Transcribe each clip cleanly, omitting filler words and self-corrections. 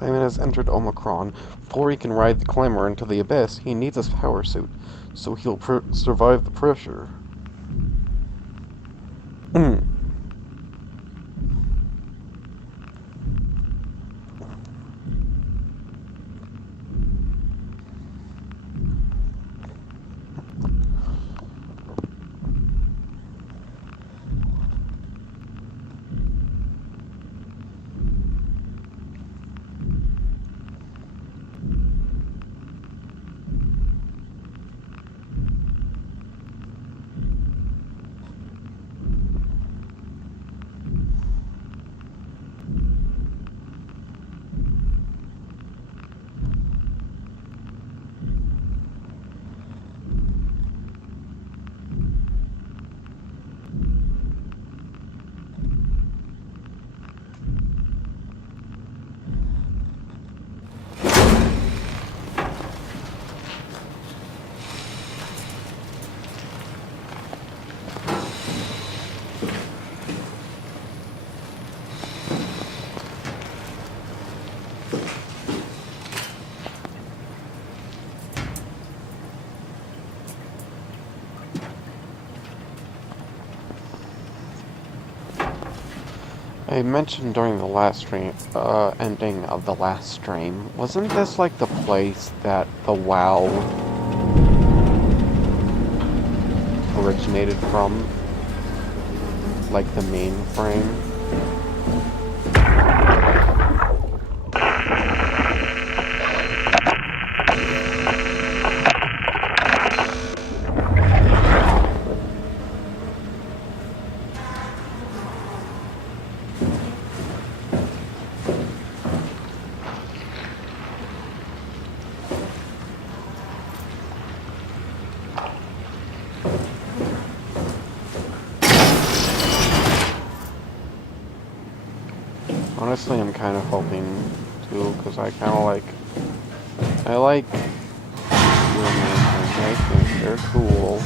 Simon has entered Omicron. Before he can ride the climber into the abyss, he needs his power suit, so he'll survive the pressure. I mentioned during the last stream, ending of the last stream, wasn't this like the place that the WoW originated from? Like the mainframe? Honestly, I'm kind of hoping to, because I kind of like, I like humans, I think they're cool.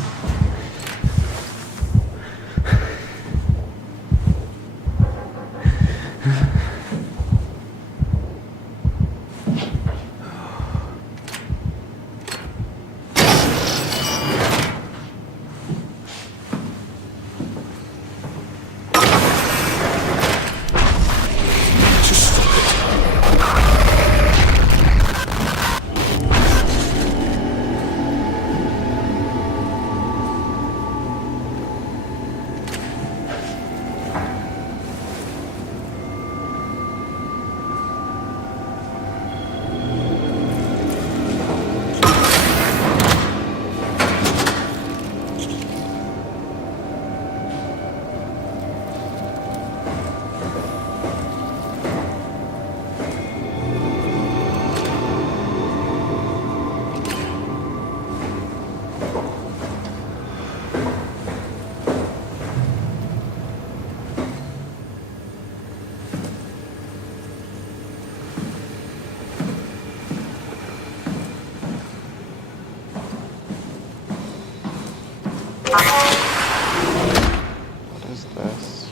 What is this?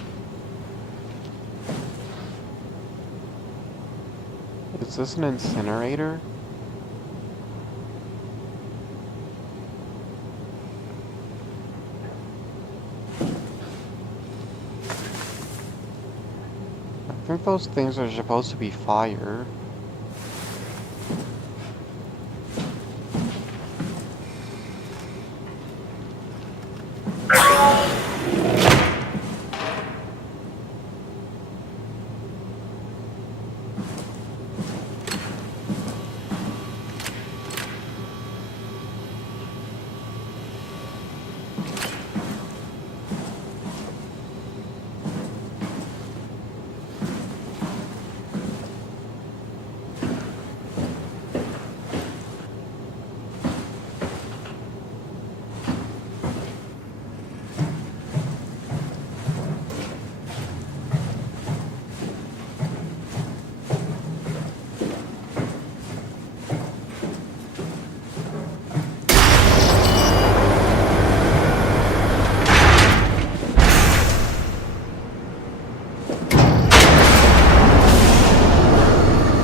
Is this an incinerator? I think those things are supposed to be fire.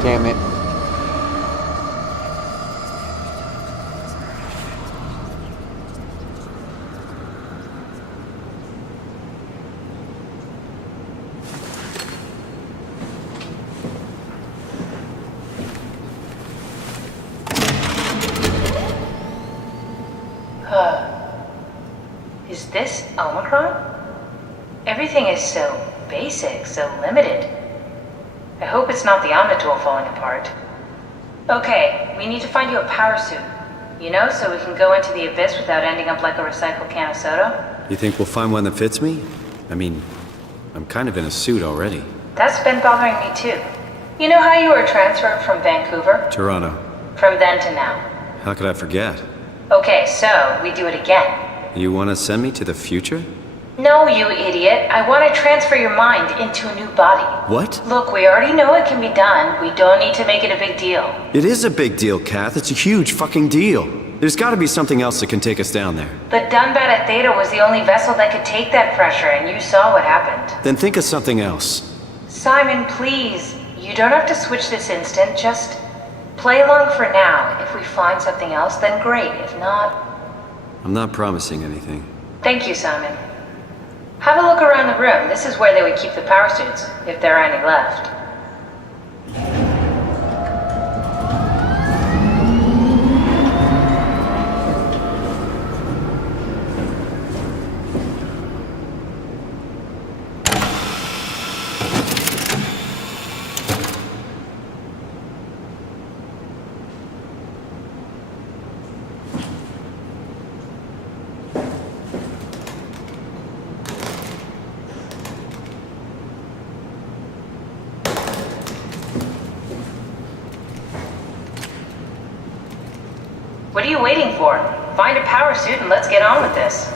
Damn it. This Omicron? Everything is so basic, so limited. I hope it's not the Omnitool falling apart. Okay, we need to find you a power suit. You know, so we can go into the abyss without ending up like a recycled can of soda? You think we'll find one that fits me? I mean, I'm kind of in a suit already. That's been bothering me too. You know how you were transferred from Vancouver? Toronto. From then to now. How could I forget? Okay, so we do it again. You want to send me to the future? No, you idiot. I want to transfer your mind into a new body. What? Look, we already know it can be done. We don't need to make it a big deal. It is a big deal, Kath. It's a huge fucking deal. There's got to be something else that can take us down there. The Dunbat at Theta was the only vessel that could take that pressure, and you saw what happened. Then think of something else. Simon, please. You don't have to switch this instant. Just play along for now. If we find something else, then great. If not... I'm not promising anything. Thank you, Simon. Have a look around the room. This is where they would keep the power suits, if there are any left. What are you waiting for? Find a power suit and let's get on with this.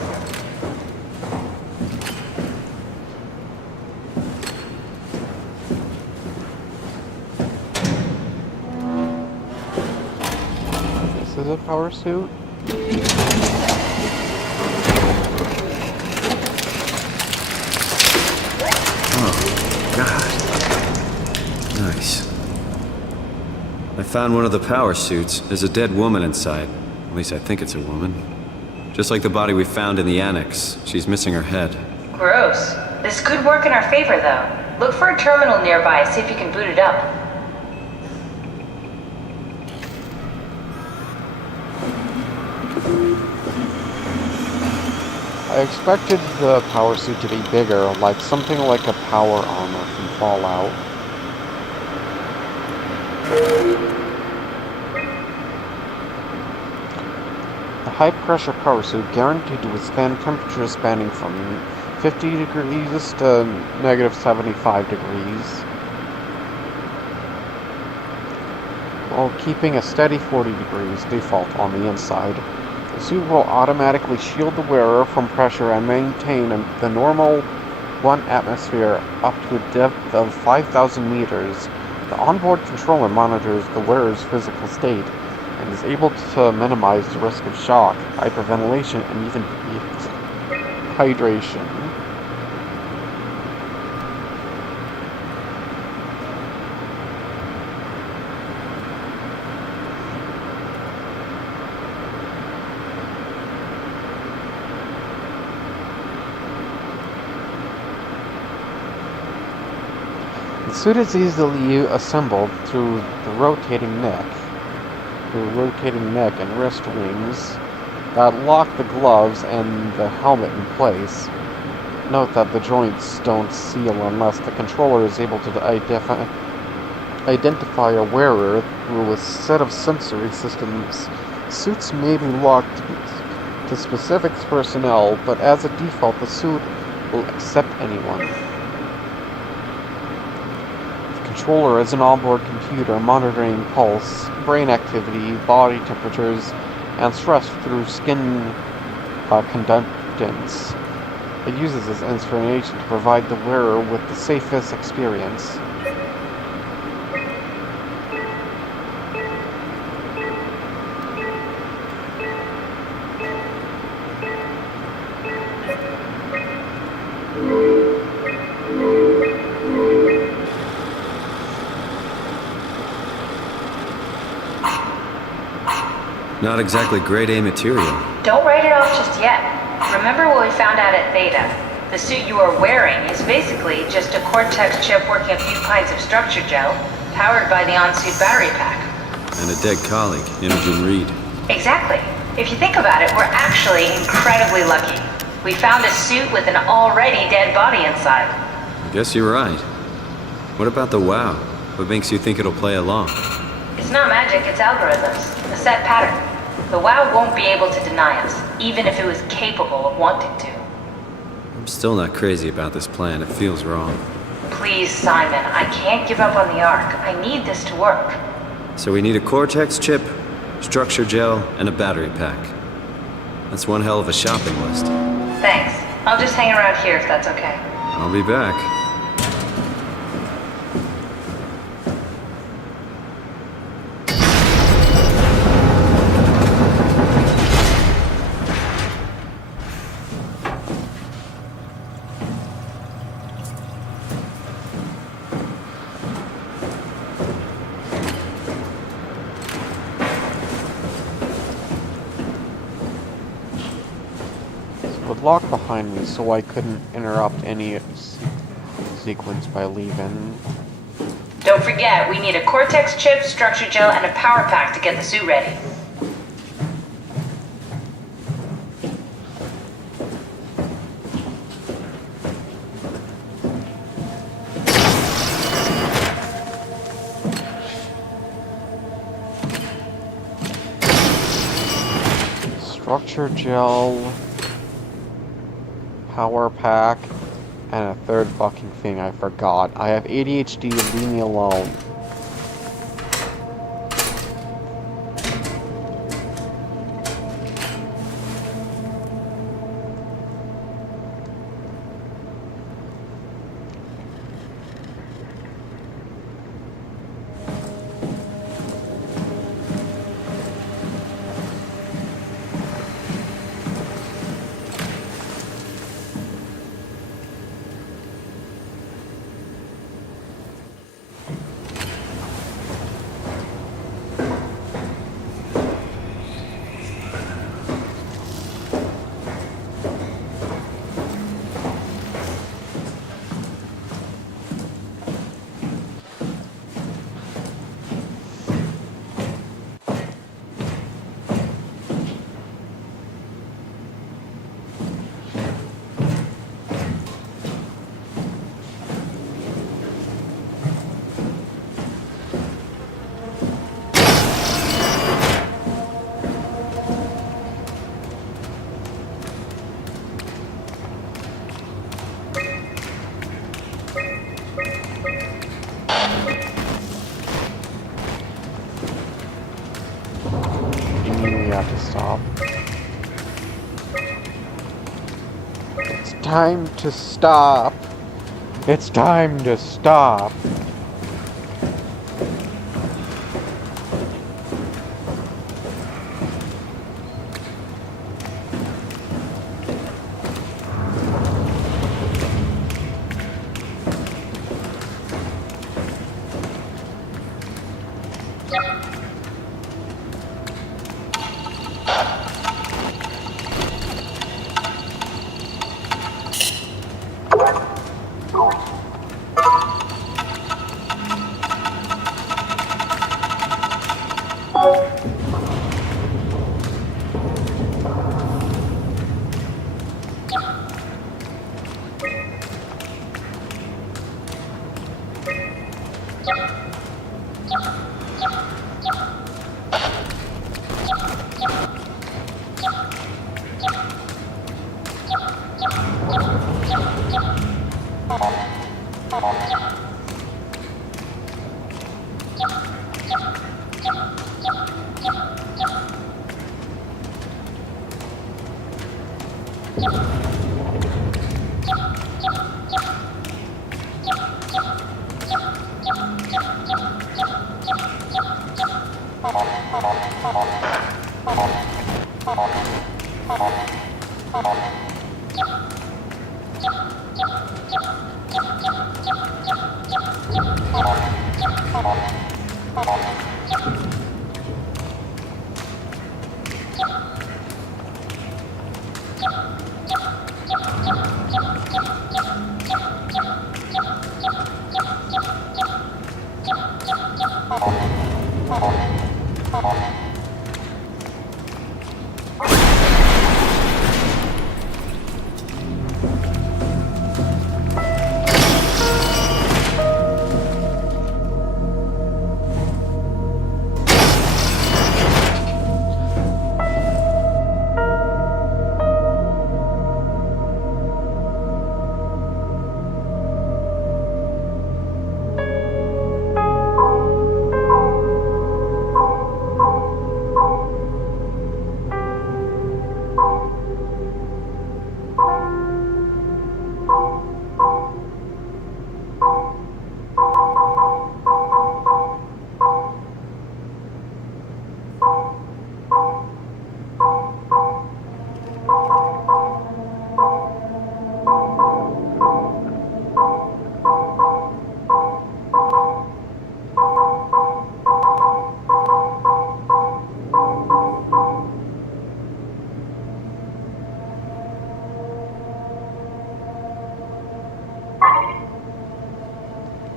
This is a power suit? Oh, God. Nice. I found one of the power suits. There's a dead woman inside. At least I think it's a woman. Just like the body we found in the annex. She's missing her head. Gross. This could work in our favor, though. Look for a terminal nearby, see if you can boot it up. I expected the power suit to be bigger, like something like a power armor from Fallout. The high-pressure power suit guaranteed to withstand temperatures spanning from 50 degrees to negative 75 degrees, while keeping a steady 40 degrees default on the inside. The suit will automatically shield the wearer from pressure and maintain the normal 1 atmosphere up to a depth of 5,000 meters. The onboard controller monitors the wearer's physical state and is able to minimize the risk of shock, hyperventilation, and even hydration. The suit is easily assembled through the rotating neck and wrist wings that lock the gloves and the helmet in place. Note that the joints don't seal unless the controller is able to identify a wearer through a set of sensory systems. Suits may be locked to specific personnel, but as a default, the suit will accept anyone. Controller is an onboard computer monitoring pulse, brain activity, body temperatures, and stress through skin conductance. It uses this information to provide the wearer with the safest experience. Not exactly grade A material. Don't write it off just yet. Remember what we found out at Theta? The suit you are wearing is basically just a Cortex chip working a few pints of structure gel, powered by the on-suit battery pack. And a dead colleague, Imogen Reed. Exactly. If you think about it, we're actually incredibly lucky. We found a suit with an already dead body inside. I guess you're right. What about the WoW? What makes you think it'll play along? It's not magic, it's algorithms. A set pattern. The WoW won't be able to deny us, even if it was capable of wanting to. I'm still not crazy about this plan. It feels wrong. Please, Simon, I can't give up on the Ark. I need this to work. So we need a Cortex chip, structure gel, and a battery pack. That's one hell of a shopping list. Thanks. I'll just hang around here if that's okay. I'll be back. Locked behind me, so I couldn't interrupt any sequence by leaving. Don't forget, we need a Cortex chip, structure gel, and a power pack to get the suit ready. Structure gel, power pack, and a third fucking thing I forgot. I have ADHD, leave me alone. To stop. It's time to stop. It's time to stop.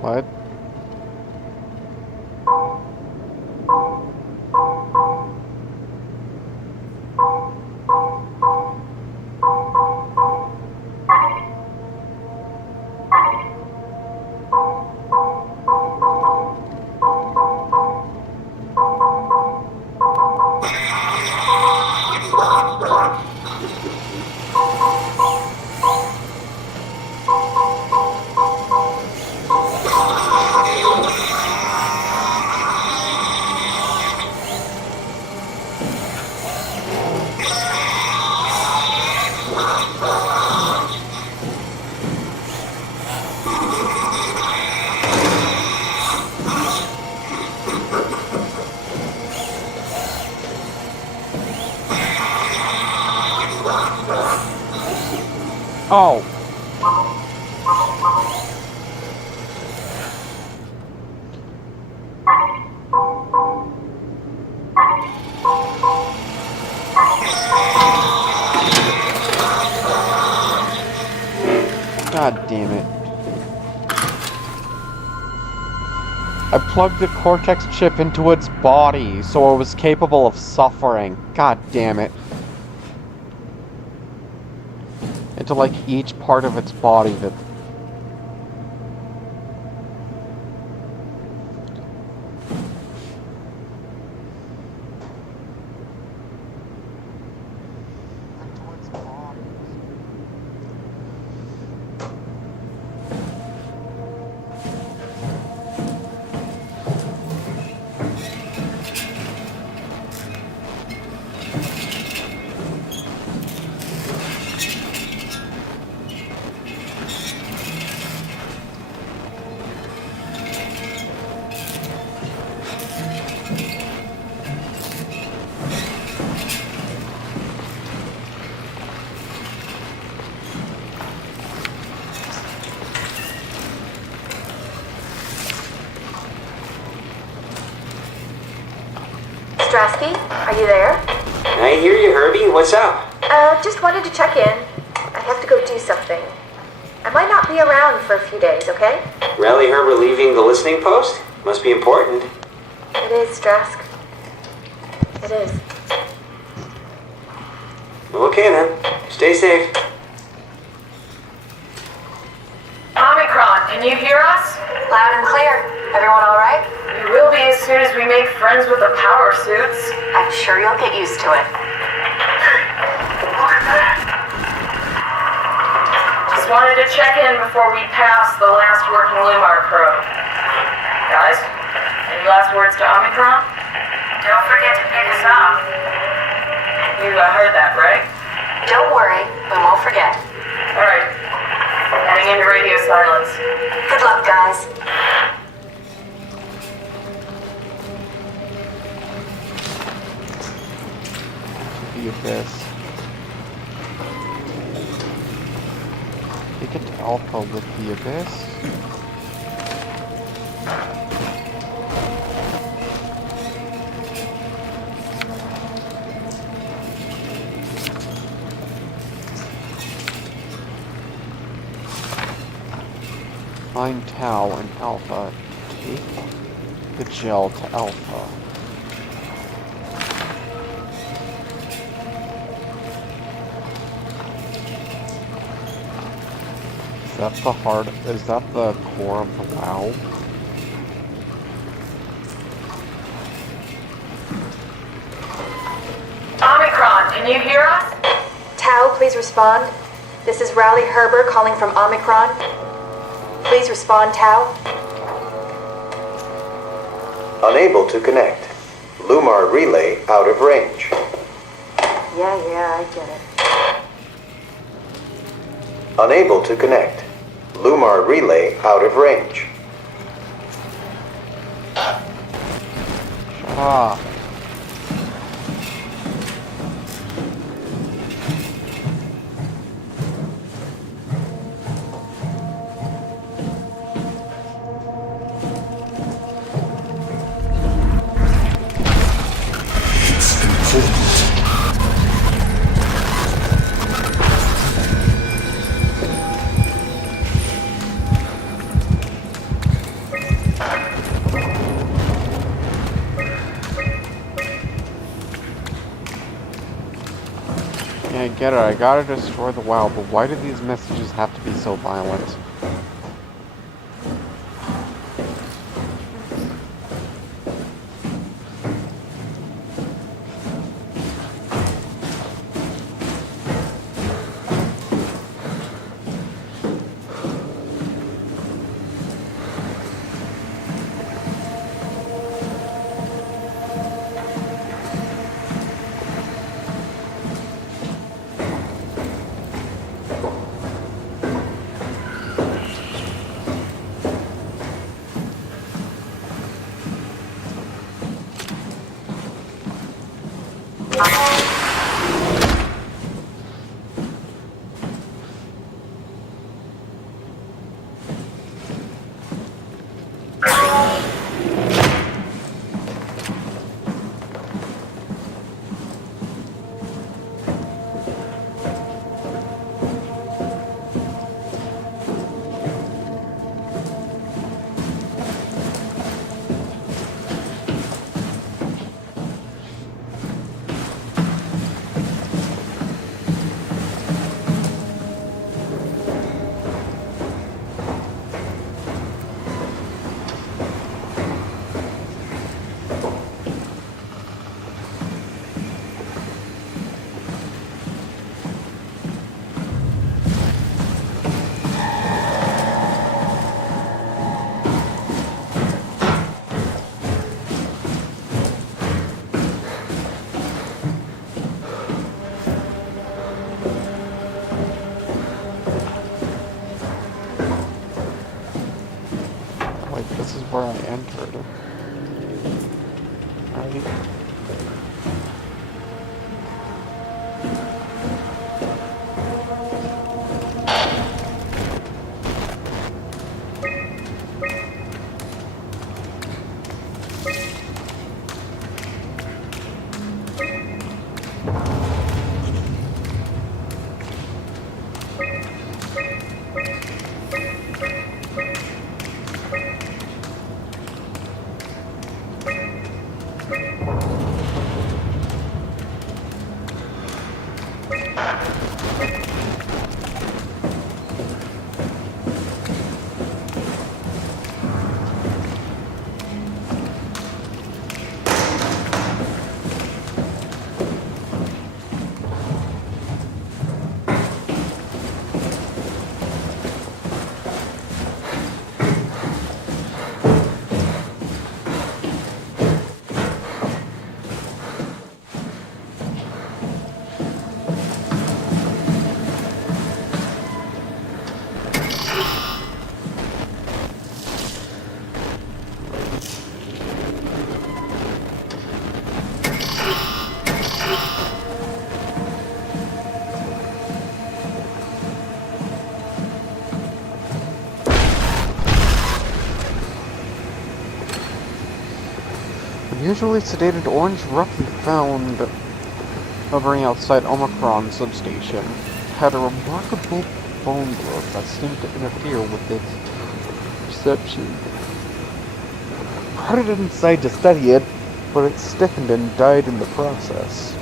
What? Oh. God damn it. I plugged the Cortex chip into its body so it was capable of suffering. God damn it. Into like each part of its body that... Strasky, are you there? I hear you, Herbie. What's up? Just wanted to check in. I have to go do something. I might not be around for a few days, okay? Rally Herbert leaving the listening post? Must be important. It is, Strask. It is. Okay then. Stay safe. Omicron, can you hear us? Loud and clear. Everyone all right? We will be as soon as we make friends with the power suits. I'm sure you'll get used to it. Look at that. Just wanted to check in before we pass the last working Lumar probe. Guys, any last words to Omicron? Don't forget to pick us up. You heard that, right? Don't worry, we won't forget. Alright. Heading into radio silence. Good luck, guys. The abyss. Take it to Alpha with the abyss. Find Tau and Alpha. Take the gel to Alpha. Is that the heart? Is that the core of the WoW? Omicron, can you hear us? Tau, please respond. This is Rally Herbert calling from Omicron. Please respond, Tau. Unable to connect. Lumar relay out of range. Yeah, I get it. Unable to connect. Lumar relay out of range. Shut up. Okay, I get it. I gotta destroy the WoW, but why do these messages have to be so violent? Like, this is where I entered. Right? Usually sedated orange roughly found hovering outside Omicron substation had a remarkable bone growth that seemed to interfere with its perception. I brought it inside to study it, but it stiffened and died in the process.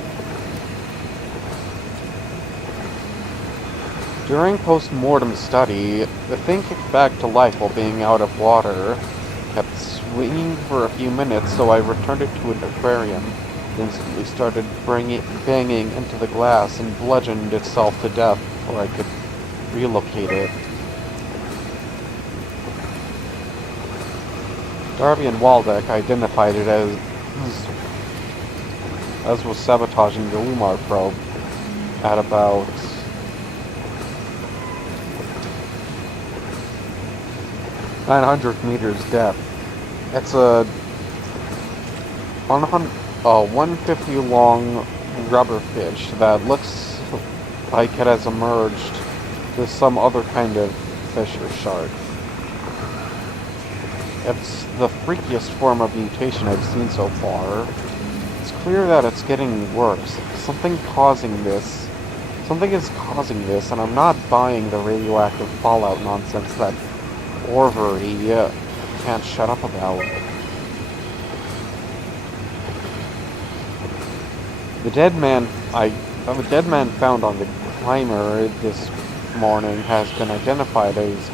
During post-mortem study, the thing kicked back to life while being out of water, kept swinging for a few minutes, so I returned it to an aquarium. It instantly started banging into the glass and bludgeoned itself to death before I could relocate it. Darby and Waldeck identified it as was sabotaging the Lumar probe at about 900 meters depth. It's a 150 long rubber fish that looks like it has emerged to some other kind of fish or shark. It's the freakiest form of mutation I've seen so far. It's clear that it's getting worse. Something is causing this, and I'm not buying the radioactive fallout nonsense that Orvery can't shut up about. The dead man I The dead man found on the climber this morning has been identified as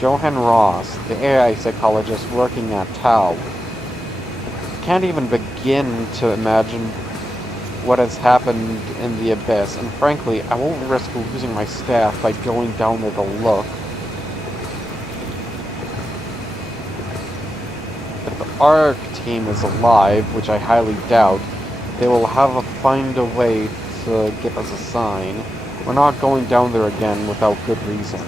Johan Ross, the AI psychologist working at Tau. I can't even begin to imagine what has happened in the abyss, and frankly, I won't risk losing my staff by going down there to look. If the ARC team is alive, which I highly doubt, they will find a way to give us a sign. We're not going down there again without good reason.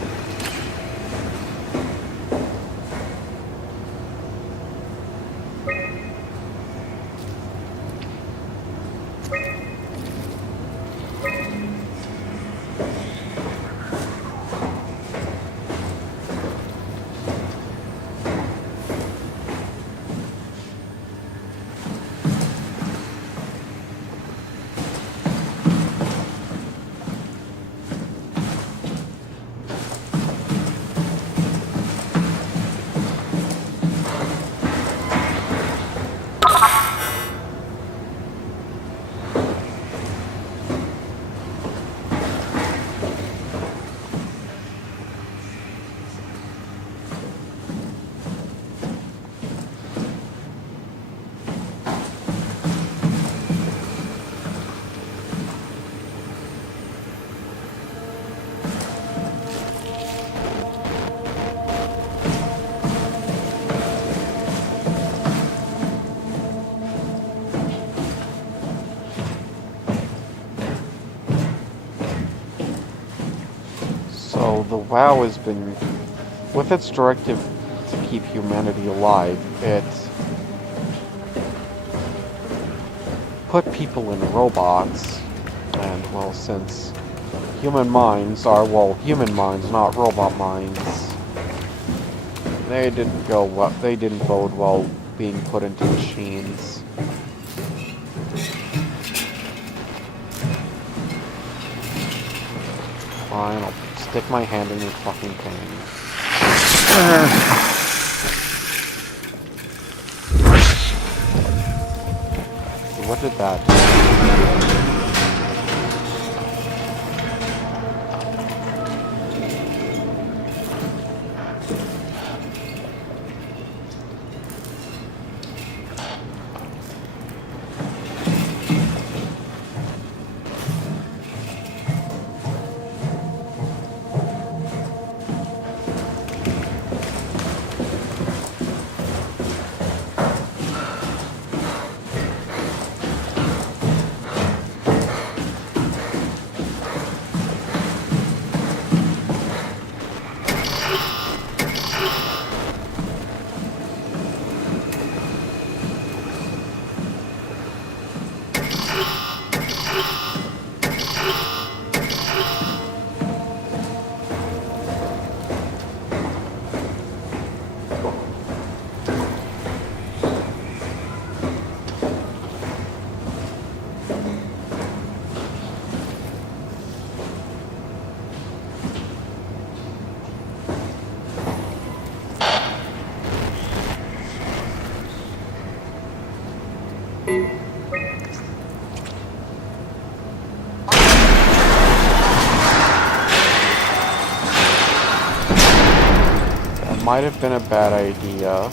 So the WoW has been, with its directive to keep humanity alive, it put people in robots, and well, since human minds are, well, human minds, not robot minds, they didn't bode well being put into machines. Fine, I'll stick my hand in your fucking thing. So what did that do? That might have been a bad idea.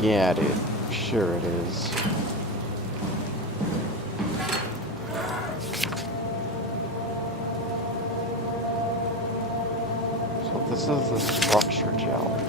Yeah, dude. Sure it is. So this is the structure gel.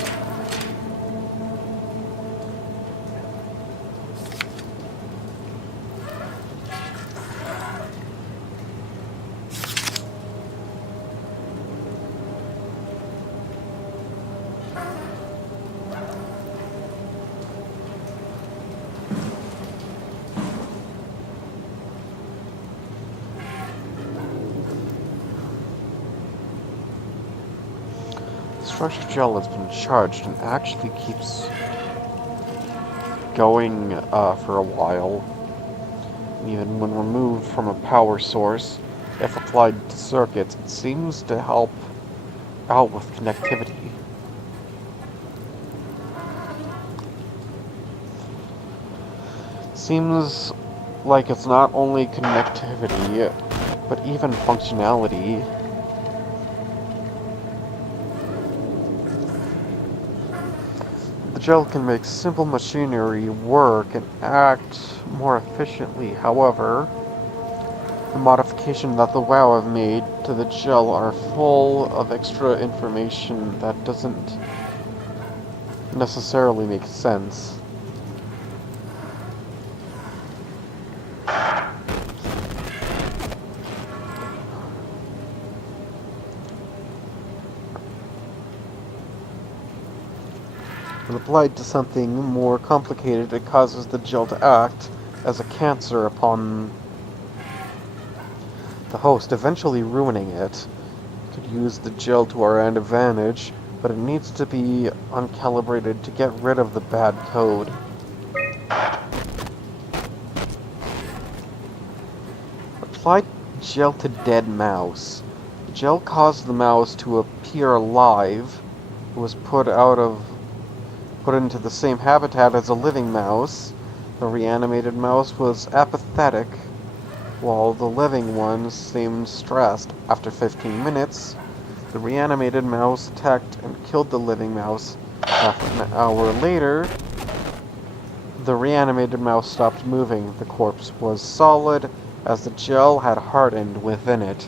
Structure gel has been charged and actually keeps going for a while. Even when removed from a power source, if applied to circuits, it seems to help out with connectivity. Seems like it's not only connectivity, but even functionality. The gel can make simple machinery work and act more efficiently. However, the modifications that the WoW have made to the gel are full of extra information that doesn't necessarily make sense. When applied to something more complicated, it causes the gel to act as a cancer upon the host, eventually ruining it. We could use the gel to our advantage, but it needs to be uncalibrated to get rid of the bad code. Applied gel to dead mouse. The gel caused the mouse to appear alive. It was put into the same habitat as a living mouse. The reanimated mouse was apathetic, while the living one seemed stressed. After 15 minutes, the reanimated mouse attacked and killed the living mouse. Half an hour later, the reanimated mouse stopped moving. The corpse was solid, as the gel had hardened within it.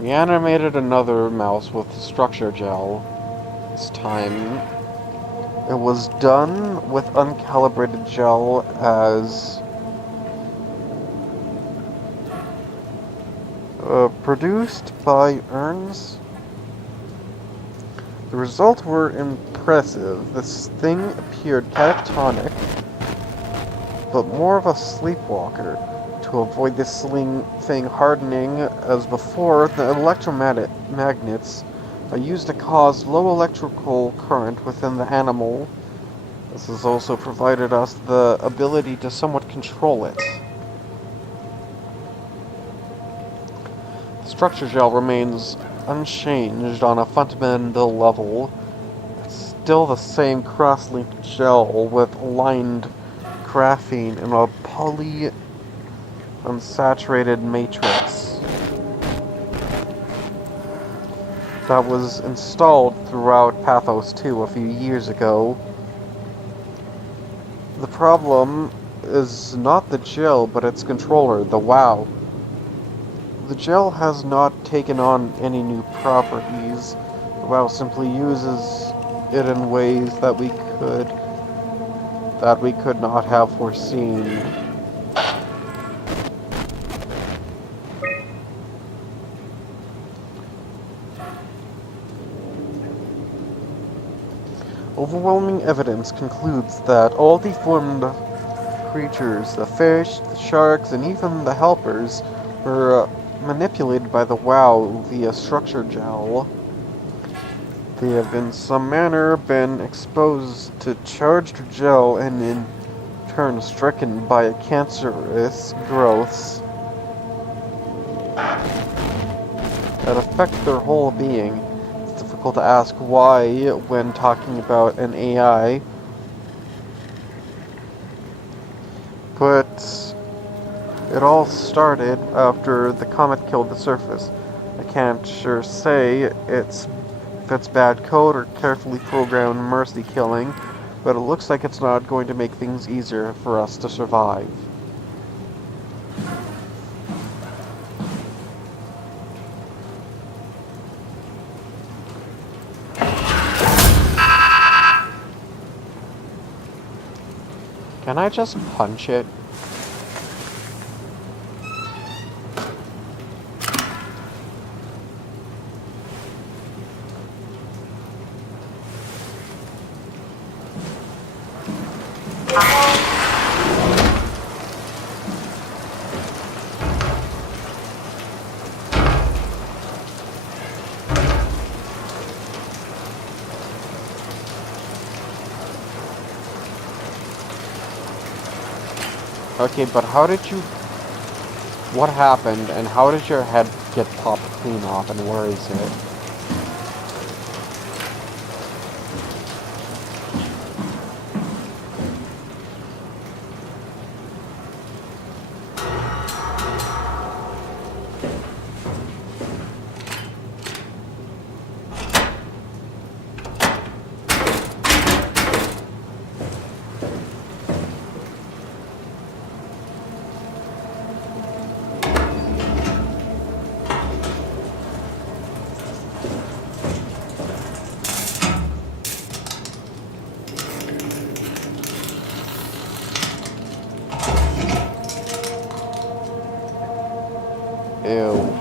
Reanimated another mouse with structure gel. This time, it was done with uncalibrated gel as produced by urns. The results were impressive. This thing appeared catatonic, but more of a sleepwalker. To avoid this thing hardening as before, the electromagnets are used to cause low electrical current within the animal. This has also provided us the ability to somewhat control it. The structure gel remains unchanged on a fundamental level. It's still the same cross-linked gel with aligned graphene and a unsaturated matrix that was installed throughout Pathos 2 a few years ago. The problem is not the gel, but its controller, the WoW. The gel has not taken on any new properties. The WoW simply uses it in ways that we could not have foreseen. Overwhelming evidence concludes that all deformed creatures, the fish, the sharks, and even the helpers, were manipulated by the WoW via structure gel. They have in some manner been exposed to charged gel and in turn stricken by cancerous growths that affect their whole being. It's difficult to ask why when talking about an AI, but it all started after the comet killed the surface. I can't sure say it's that's bad code or carefully programmed mercy killing, but it looks like it's not going to make things easier for us to survive. Can I just punch it? Okay, but how did you... What happened, and how did your head get popped clean off, and where is it? Ew.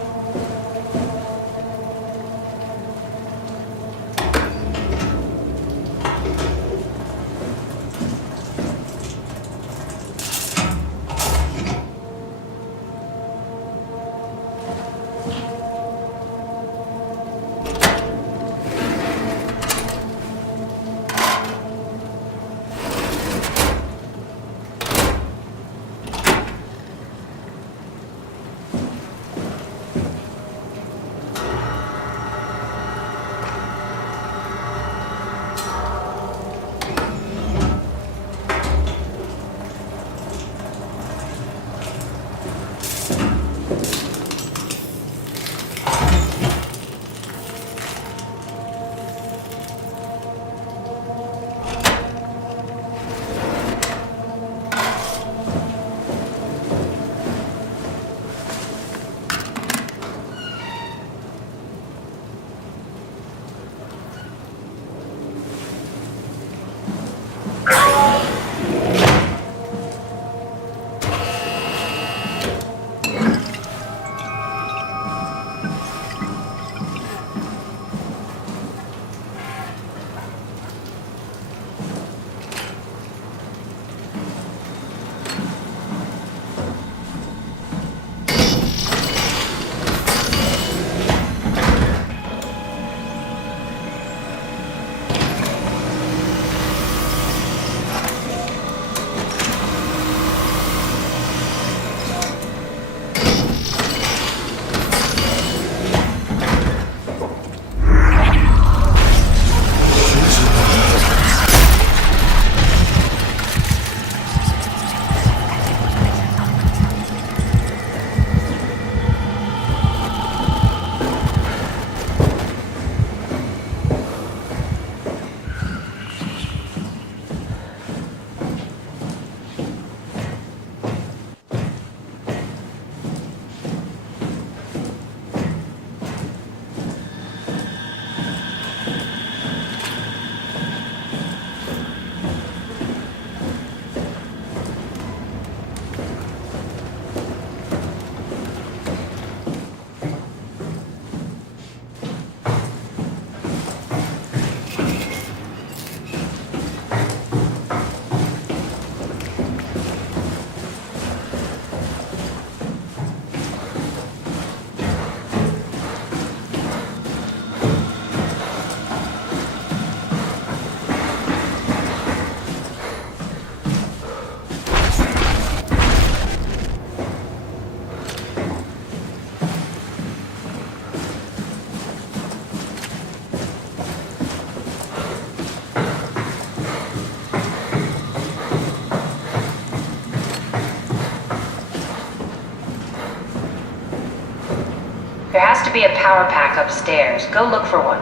There has to be a power pack upstairs. Go look for one.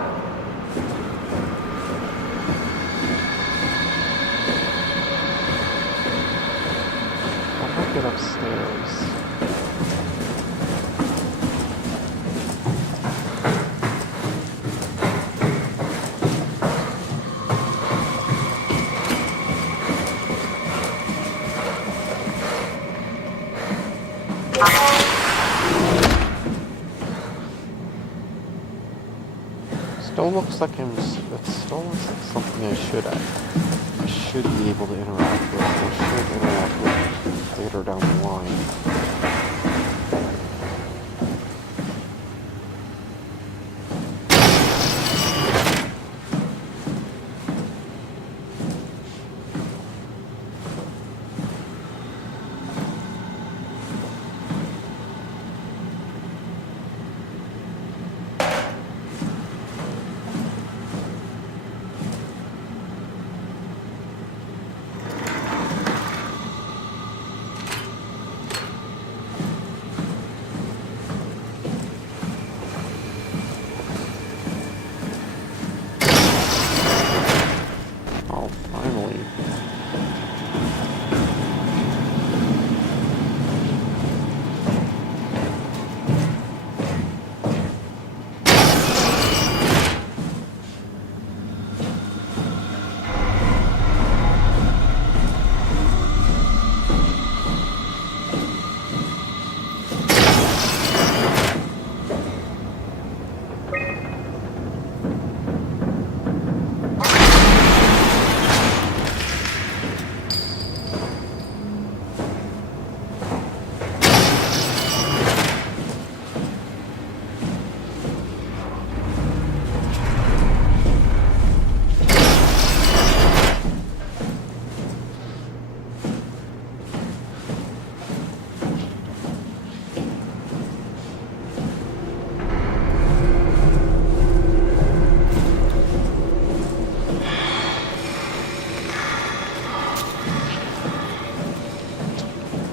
stairs. Still looks like it still looks like something I should be able to interact with, or should interact with later down the line. Oh, finally.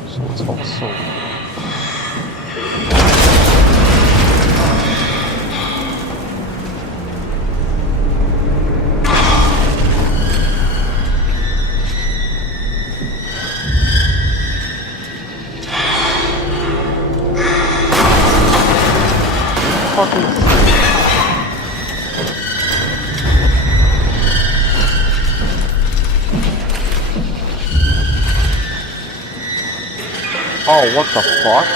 So it's also fucking. Oh, what the fuck?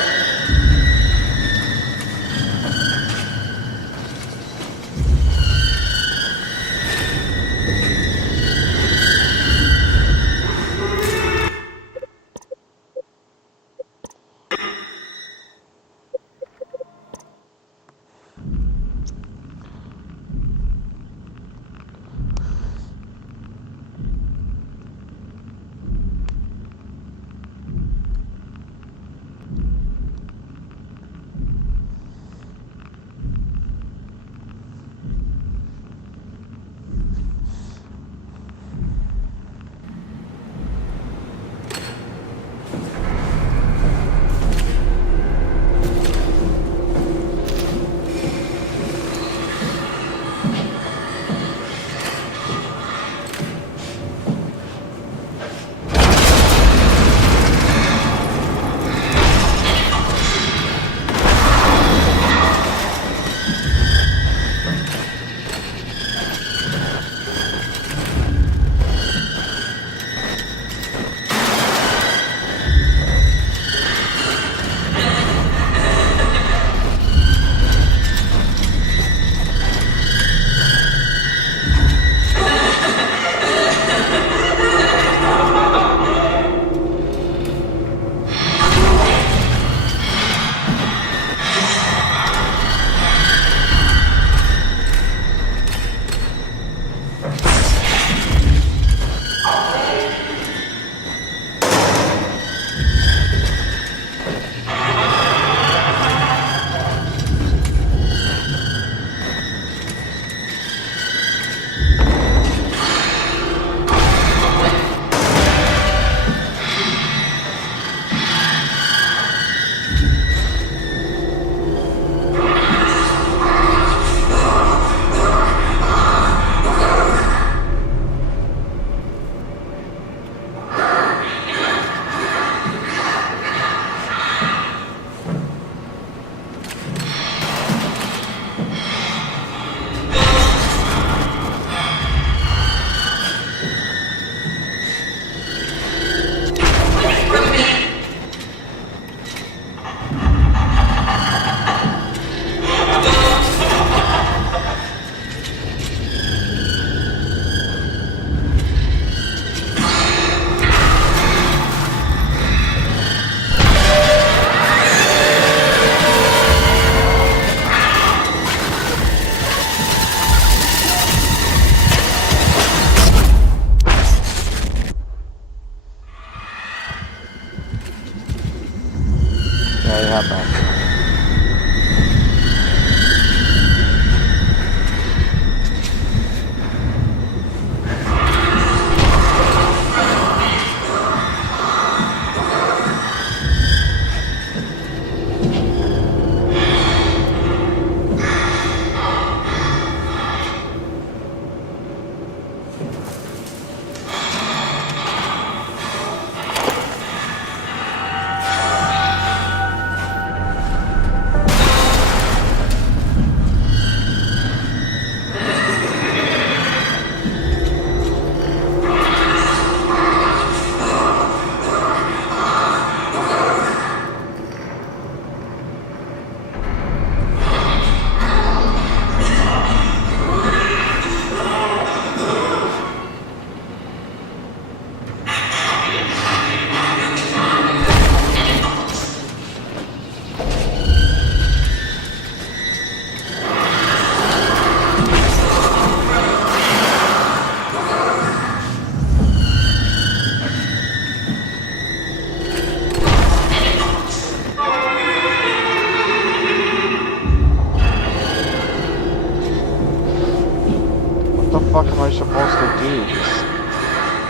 the fuck am I supposed to do?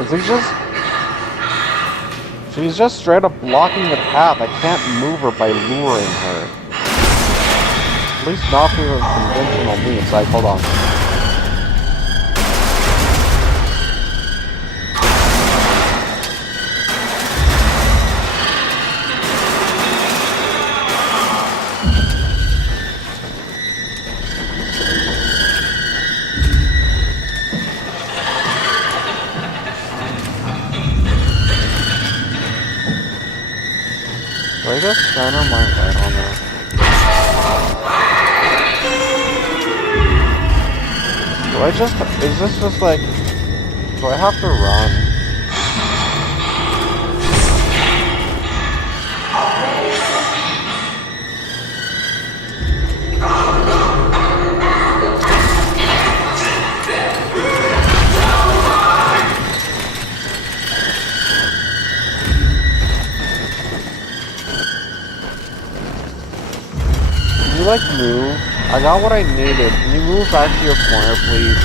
Is he just... She's just straight up blocking the path. I can't move her by luring her. At least not through conventional means. Like, hold on. Do I just shine her my light on her? Do I just... Is this just like... Do I have to run? Can you, like, move? I got what I needed. Can you move back to your corner, please?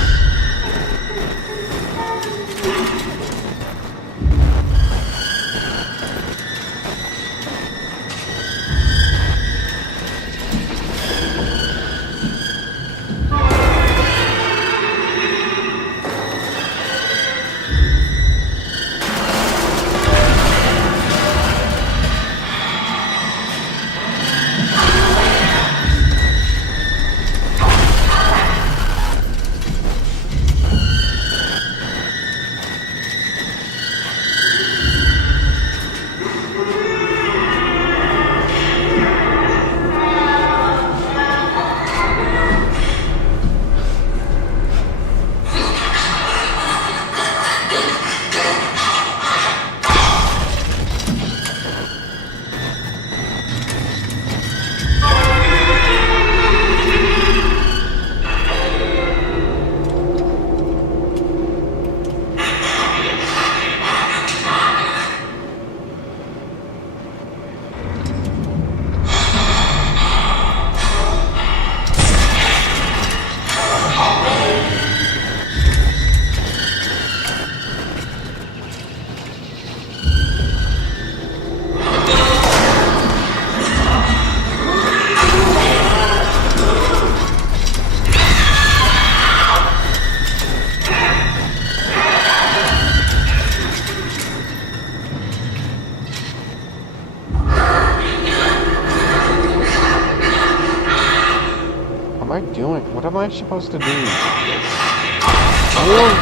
What am I supposed to do? Move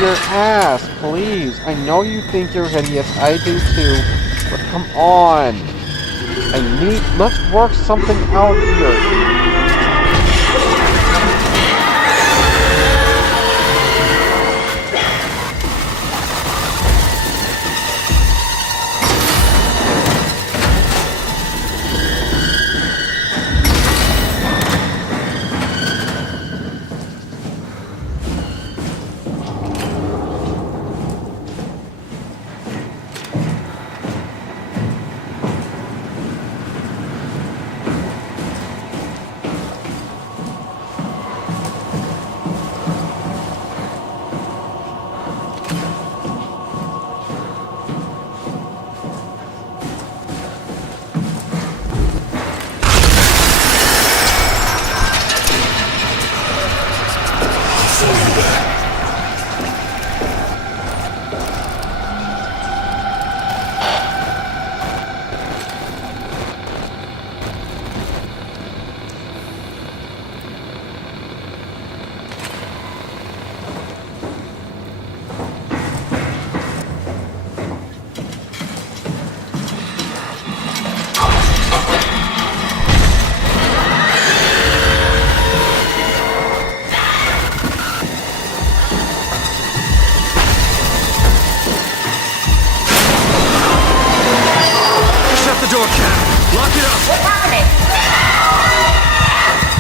your ass, please. I know you think you're hideous. I do too. But come on. Let's work something out here.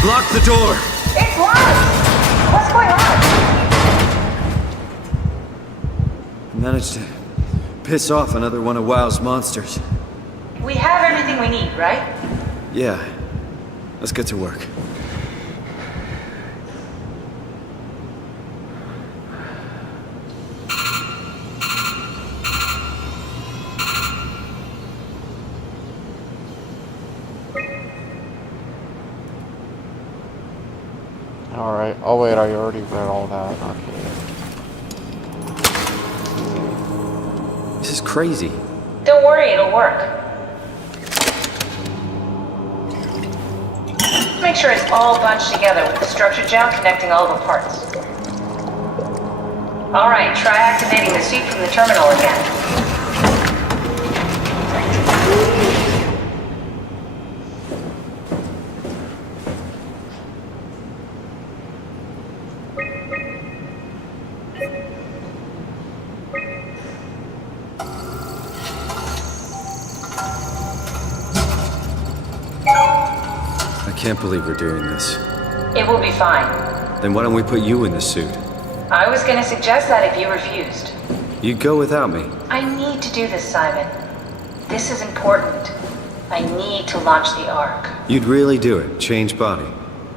Lock the door! It's locked! What's going on? Managed to piss off another one of WoW's monsters. We have everything we need, right? Yeah. Let's get to work. I already read all that. Okay. This is crazy. Don't worry, it'll work. Make sure it's all bunched together with the structure gel connecting all the parts. Alright, try activating the suit from the terminal again. I can't believe we're doing this. It will be fine. Then why don't we put you in the suit? I was gonna suggest that if you refused. You'd go without me. I need to do this, Simon. This is important. I need to launch the Ark. You'd really do it? Change body?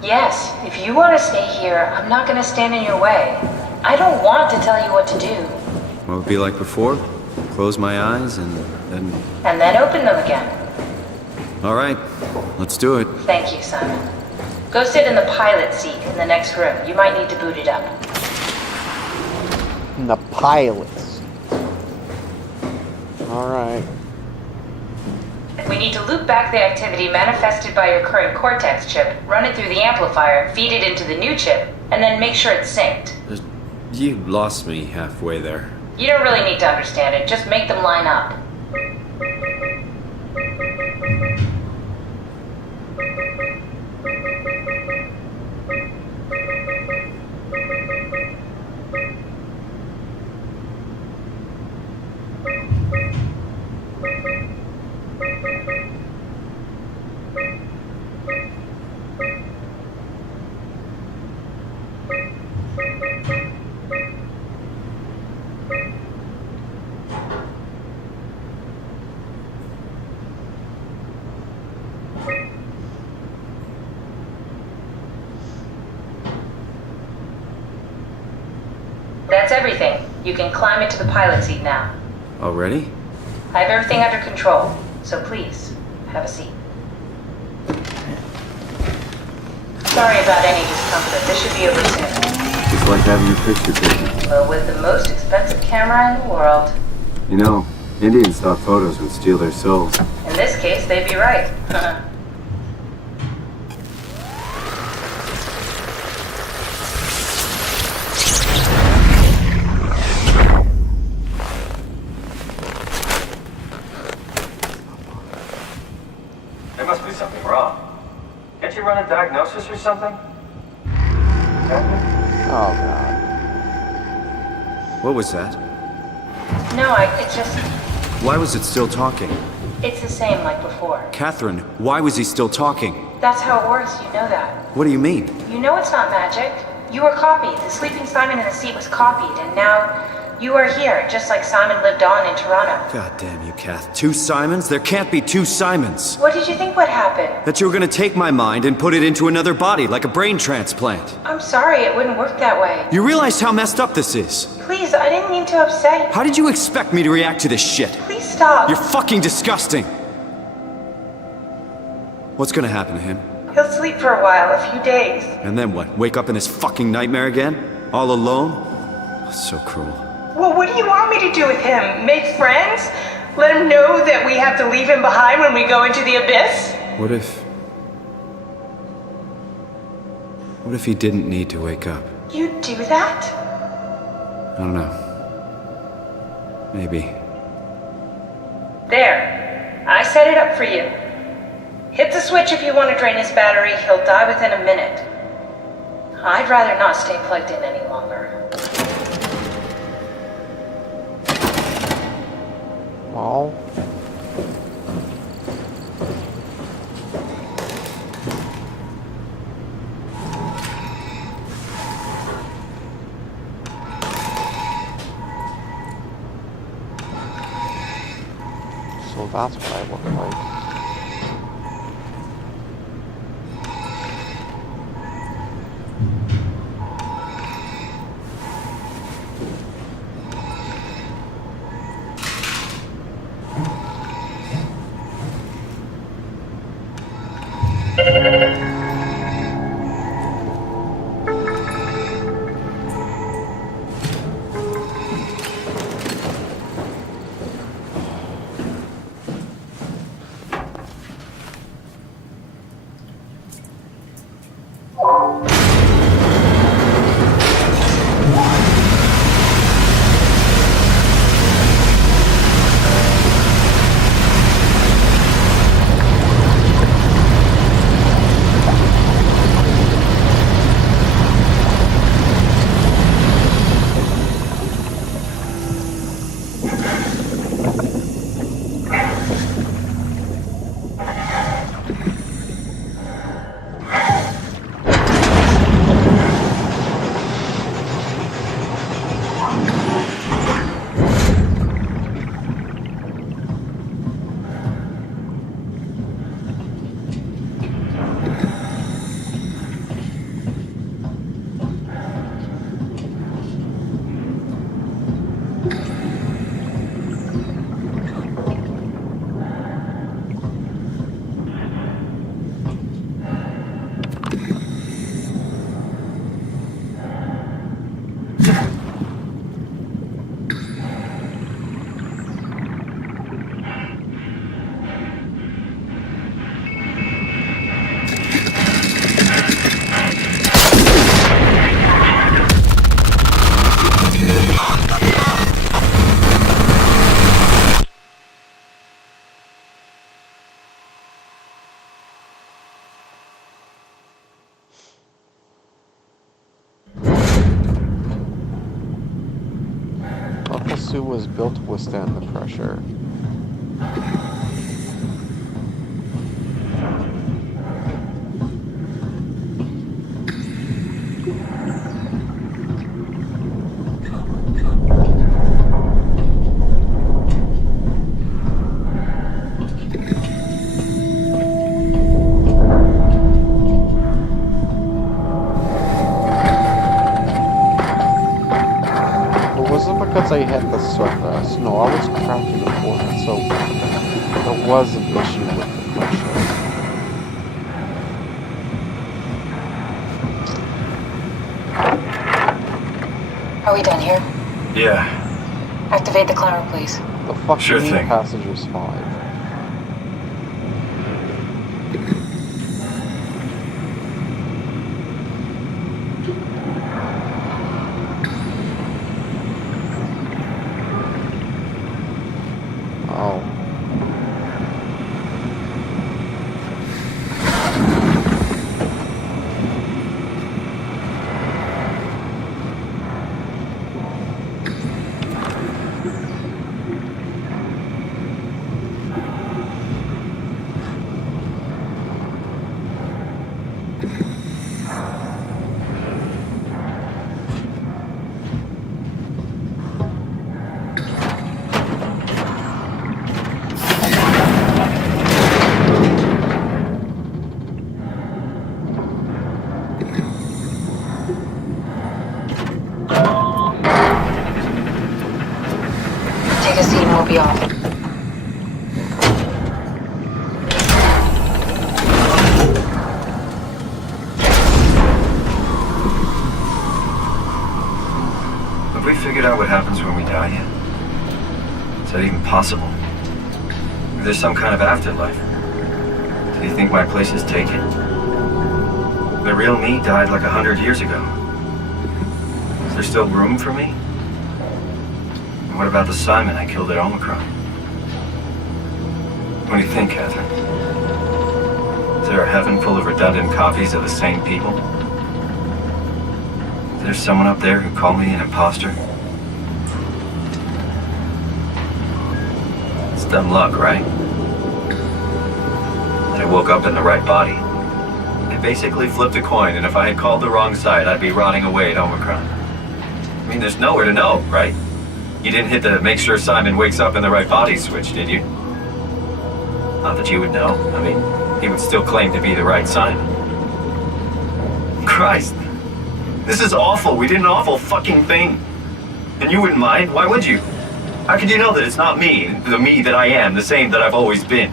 Yes, if you want to stay here, I'm not gonna stand in your way. I don't want to tell you what to do. What would it be like before? Close my eyes and then... And then open them again. All right, let's do it. Thank you, Simon. Go sit in the pilot seat in the next room. You might need to boot it up. The pilots. Alright. We need to loop back the activity manifested by your current Cortex chip, run it through the amplifier, feed it into the new chip, and then make sure it's synced. You lost me halfway there. You don't really need to understand it, just make them line up. That's everything. You can climb into the pilot seat now. Already? I have everything under control, so please, have a seat. Sorry about any discomfort. This should be over soon. It's like having your picture taken. Well, with the most expensive camera in the world. You know, Indian stock photos would steal their souls. In this case, they'd be right. There must be something wrong. Can't you run a diagnosis or something? Oh god. What was that? No, it's just... Why was it still talking? It's the same like before. Catherine, why was he still talking? That's how it works, you know that. What do you mean? You know it's not magic. You were copied. The sleeping Simon in the seat was copied, and now you are here, just like Simon lived on in Toronto. God damn you, Kath. 2 Simons? There can't be 2 Simons. What did you think would happen? That you were gonna take my mind and put it into another body, like a brain transplant. I'm sorry, it wouldn't work that way. You realize how messed up this is? Please, I didn't mean to upset you. How did you expect me to react to this shit? Please stop. You're fucking disgusting. What's gonna happen to him? He'll sleep for a while, a few days. And then what? Wake up in this fucking nightmare again? All alone? Oh, so cruel. Well, what do you want me to do with him? Make friends? Let him know that we have to leave him behind when we go into the abyss? What if he didn't need to wake up? You'd do that? I don't know. Maybe. There. I set it up for you. Hit the switch if you want to drain his battery. He'll die within a minute. I'd rather not stay plugged in any longer. Well. So that's what I look like. suit was built to withstand the pressure. Because I hit the surface. No, I was cracking the forehead, so there was an issue with the pressure. Are we done here? Yeah. Activate the climber, please. The fuck Sure you mean thing. passengers 5? Oh. Take a seat and we'll be off. Have we figured out what happens when we die yet? Is that even possible? Is there some kind of afterlife? Do you think my place is taken? The real me died like 100 years ago. Is there still room for me? And what about the Simon I killed at Omicron? What do you think, Catherine? Is there a heaven full of redundant copies of the same people? Is there someone up there who called me an imposter? It's dumb luck, right? I woke up in the right body. I basically flipped a coin, and if I had called the wrong side, I'd be rotting away at Omicron. I mean, there's nowhere to know, right? You didn't hit the make sure Simon wakes up in the right body switch, did you? Not that you would know. I mean, he would still claim to be the right Simon. Christ. This is awful. We did an awful fucking thing. And you wouldn't mind? Why would you? How could you know that it's not me, the me that I am, the same that I've always been?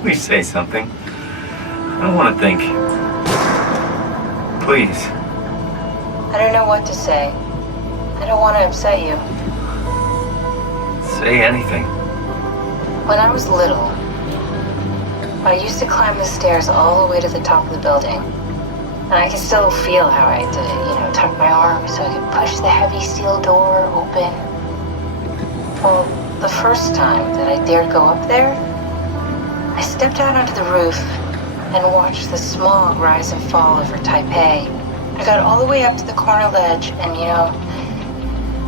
Please say something. I don't want to think. Please. I don't know what to say. I don't want to upset you. Say anything. When I was little, I used to climb the stairs all the way to the top of the building. And I can still feel how I had to, tuck my arm so I could push the heavy steel door open. Well, the first time that I dared go up there, I stepped out onto the roof and watched the smog rise and fall over Taipei. I got all the way up to the corner ledge and,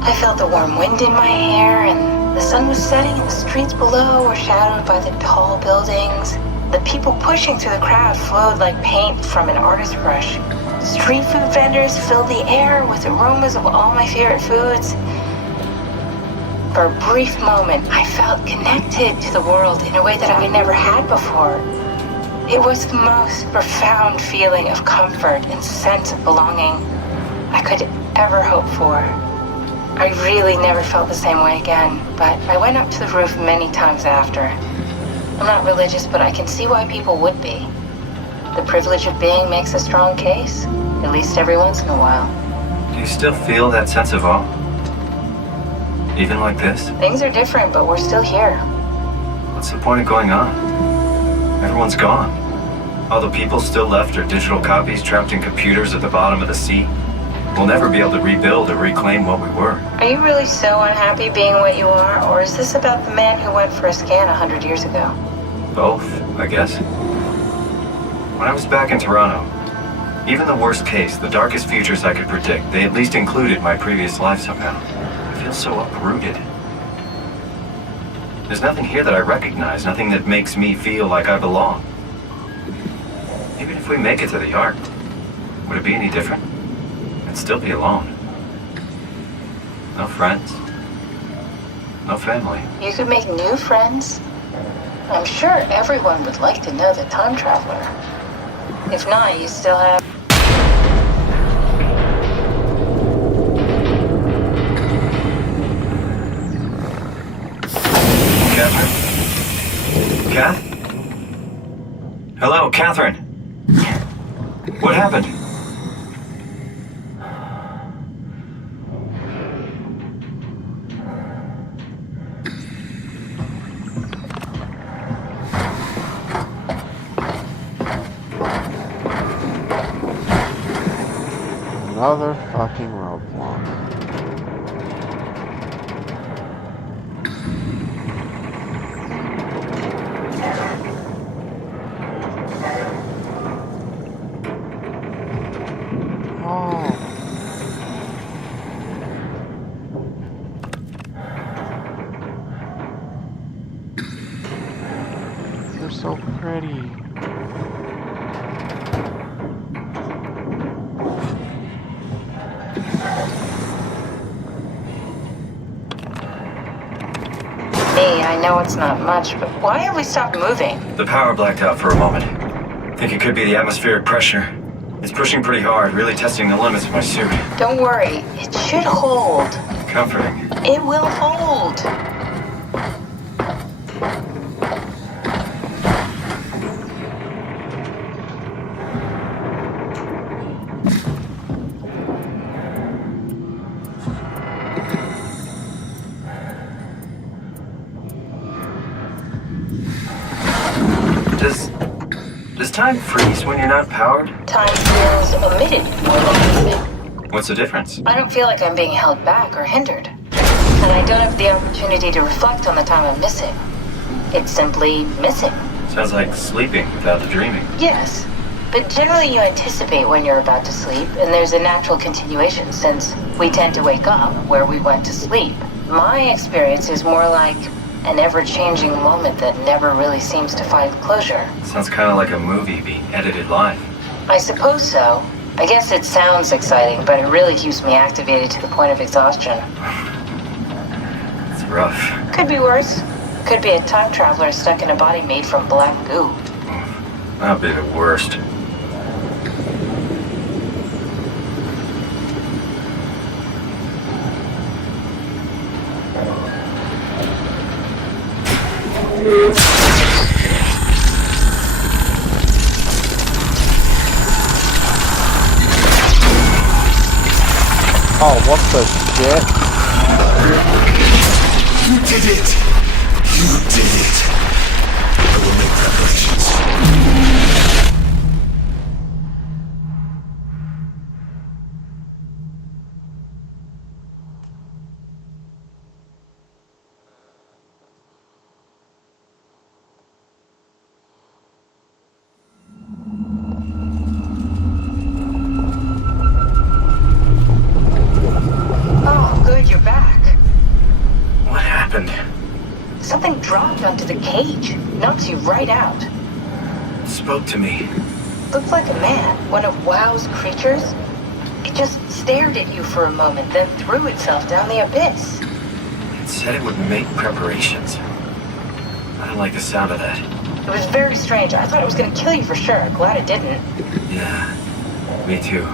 I felt the warm wind in my hair and the sun was setting and the streets below were shadowed by the tall buildings. The people pushing through the crowd flowed like paint from an artist's brush. Street food vendors filled the air with aromas of all my favorite foods. For a brief moment, I felt connected to the world in a way that I never had before. It was the most profound feeling of comfort and sense of belonging I could ever hope for. I really never felt the same way again, but I went up to the roof many times after. I'm not religious, but I can see why people would be. The privilege of being makes a strong case, at least every once in a while. Do you still feel that sense of awe? Even like this? Things are different, but we're still here. What's the point of going on? Everyone's gone. All the people still left are digital copies trapped in computers at the bottom of the sea. We'll never be able to rebuild or reclaim what we were. Are you really so unhappy being what you are, or is this about the man who went for a scan 100 years ago? Both, I guess. When I was back in Toronto, even the worst case, the darkest futures I could predict, they at least included my previous life somehow. feel so uprooted. There's nothing here that I recognize, nothing that makes me feel like I belong. Even if we make it to the Ark, would it be any different? I'd still be alone. No friends. No family. You could make new friends. I'm sure everyone would like to know the time traveler. If not, you still have... Catherine? Kath? Hello, Catherine. What happened? Another fucking roadblock. They're so pretty. Hey, I know it's not much, but why have we stopped moving? The power blacked out for a moment. Think it could be the atmospheric pressure. It's pushing pretty hard, really testing the limits of my suit. Don't worry, it should hold. Comforting. It will hold. Does time freeze when you're not powered? Time feels omitted more than anything. What's the difference? I don't feel like I'm being held back or hindered. And I don't have the opportunity to reflect on the time I'm missing. It's simply missing. Sounds like sleeping without the dreaming. Yes, but generally you anticipate when you're about to sleep, and there's a natural continuation since we tend to wake up where we went to sleep. My experience is more like an ever-changing moment that never really seems to find closure. Sounds kind of like a movie being edited live. I suppose so. I guess it sounds exciting, but it really keeps me activated to the point of exhaustion. It's rough. Could be worse. Could be a time traveler stuck in a body made from black goo. That'd be the worst. Oh, what the shit? You did it! You did it! I will make preparations. Oh, good, you're back. What happened? Something dropped onto the cage. Knocks you right out. It spoke to me. Looked like a man, one of WoW's creatures. It just stared at you for a moment, then threw itself down the abyss. It said it would make preparations. I don't like the sound of that. It was very strange. I thought it was gonna kill you for sure. Glad it didn't. Yeah, me too.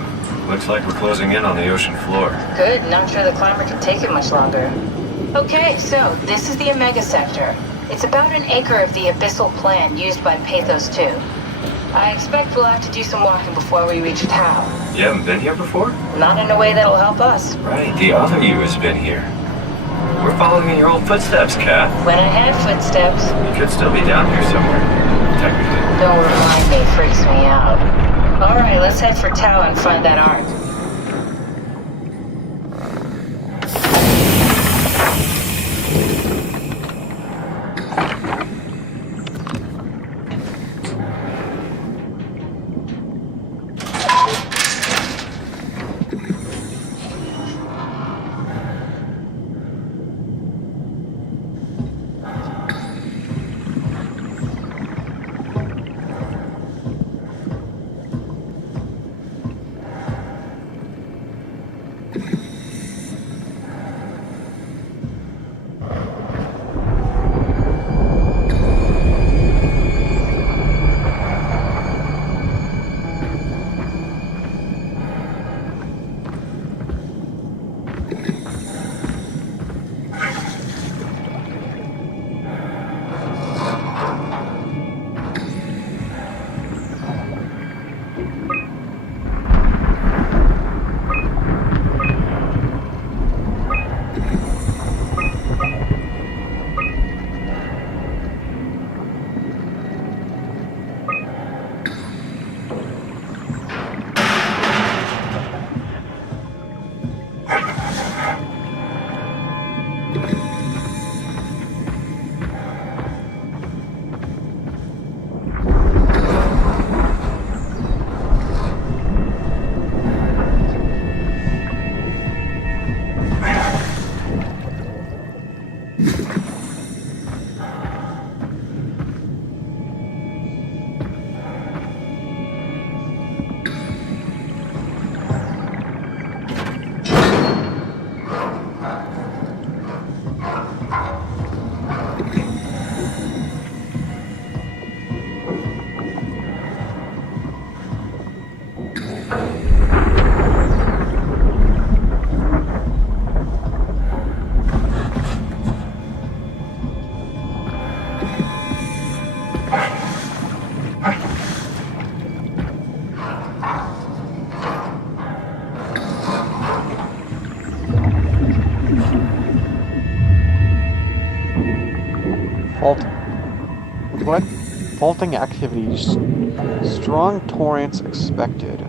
Looks like we're closing in on the ocean floor. Good, not sure the climber can take it much longer. Okay, so this is the Omega Sector. It's about an acre of the abyssal plan used by Pathos 2. I expect we'll have to do some walking before we reach Tau. You haven't been here before? Not in a way that'll help us. Right, the other you has been here. We're following in your old footsteps, Kath. When I had footsteps, You could still be down here somewhere, technically. don't remind me, it freaks me out. Alright, let's head for Tau and find that Ark. Fault. What? Faulting activities. Strong torrents expected.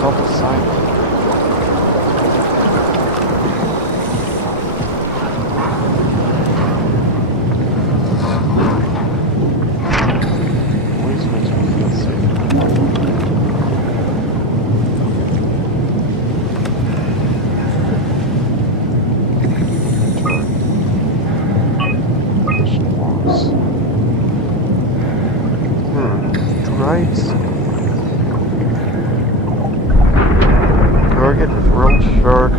Double sided. Always makes me feel safe. Right. Target frilled shark.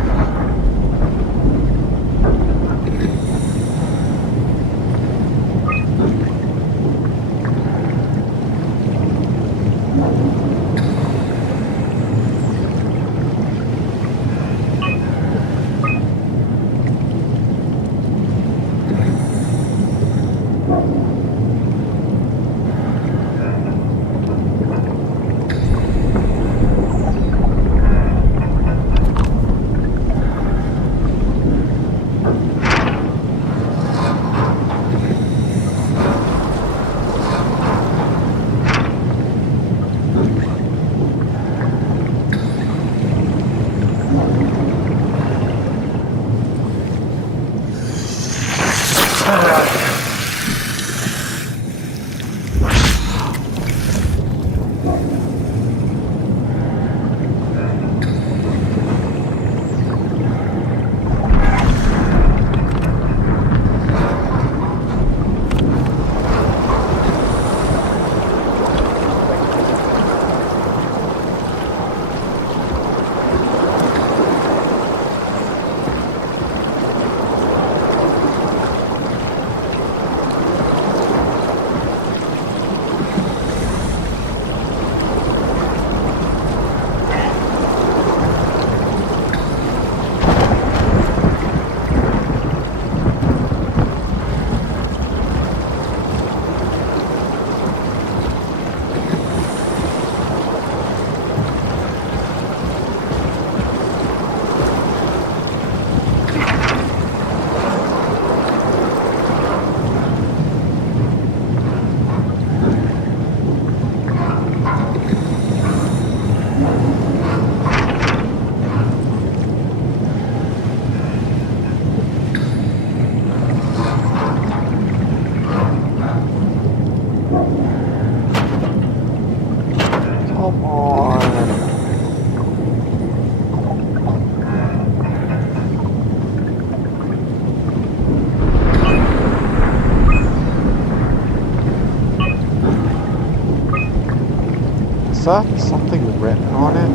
that something written on it?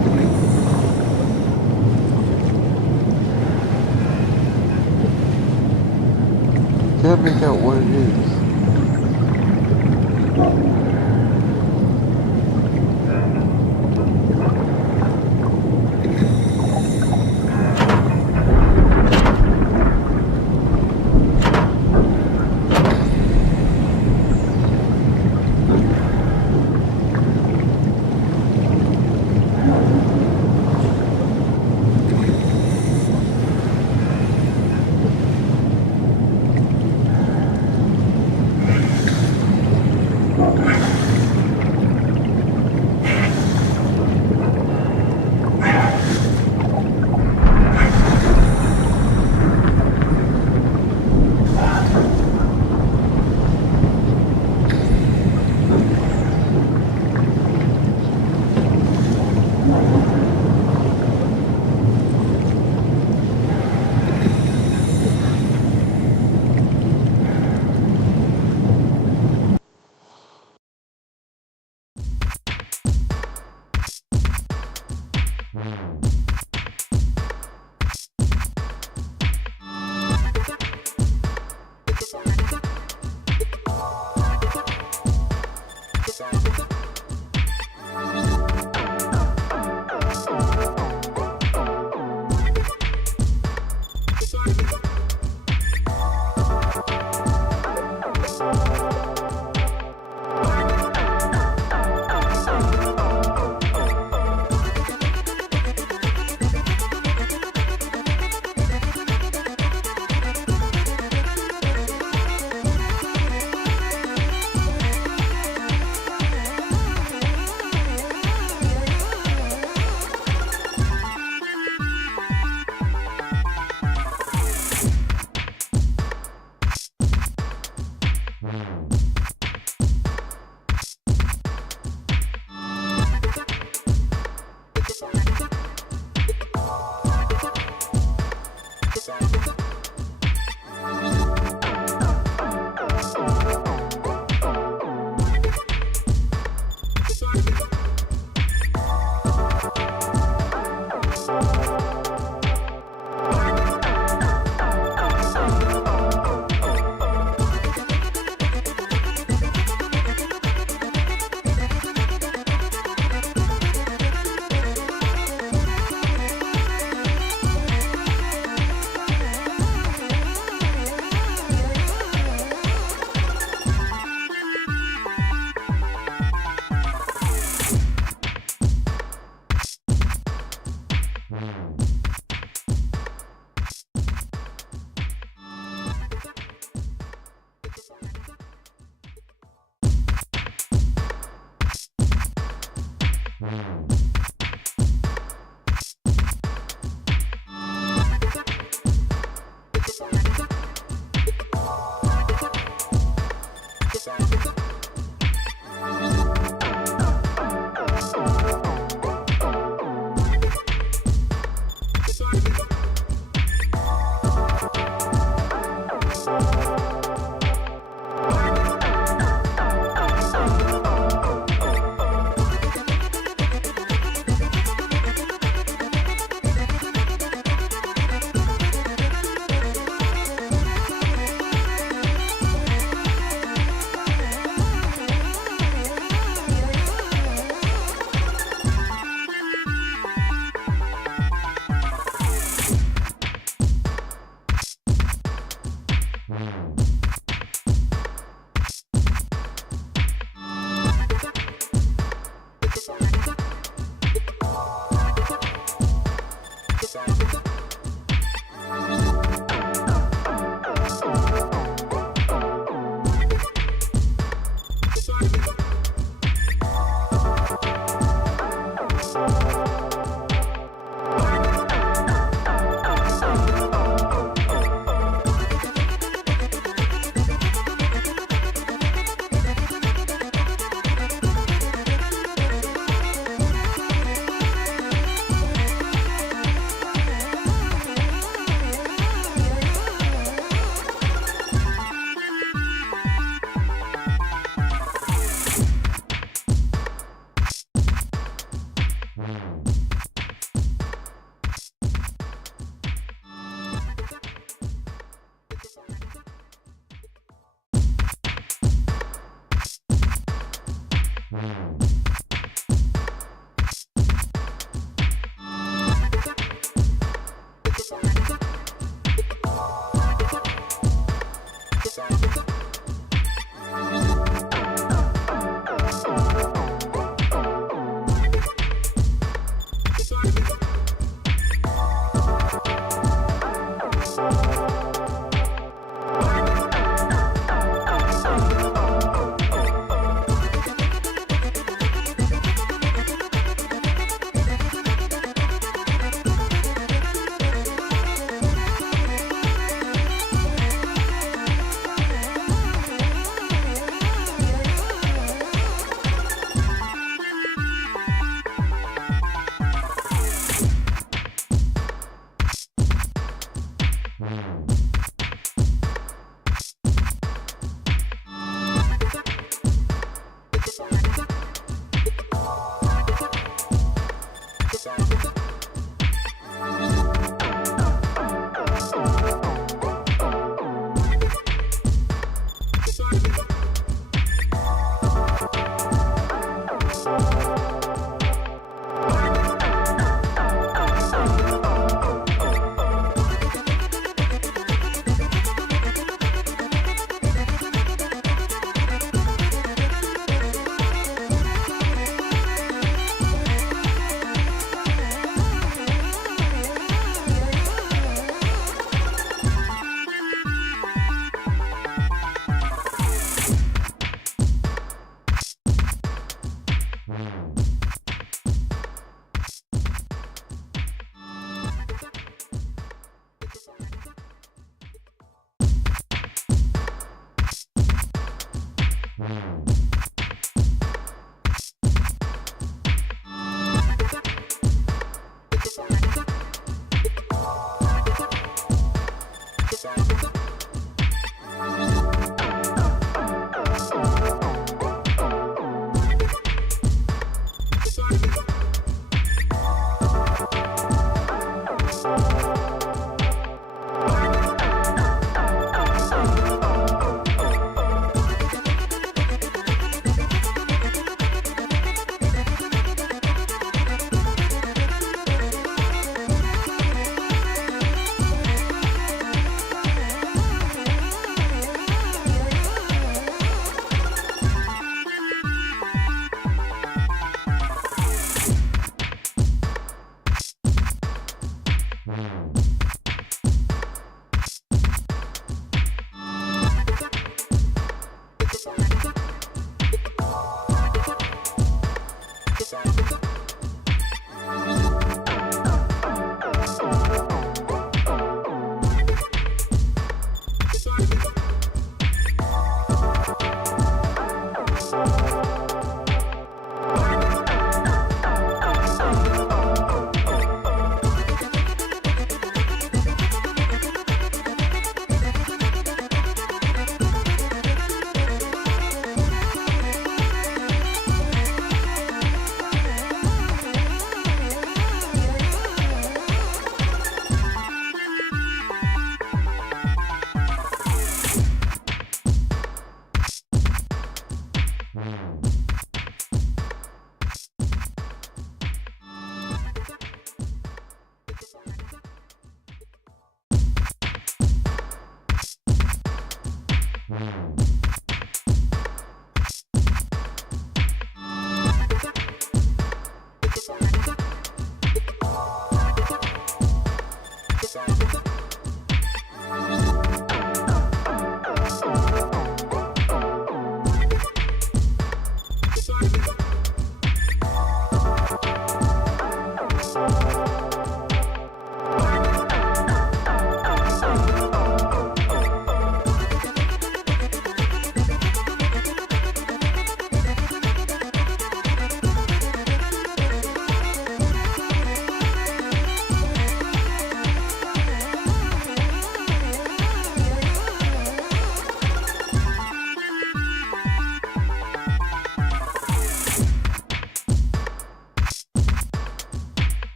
Can't make out what it is.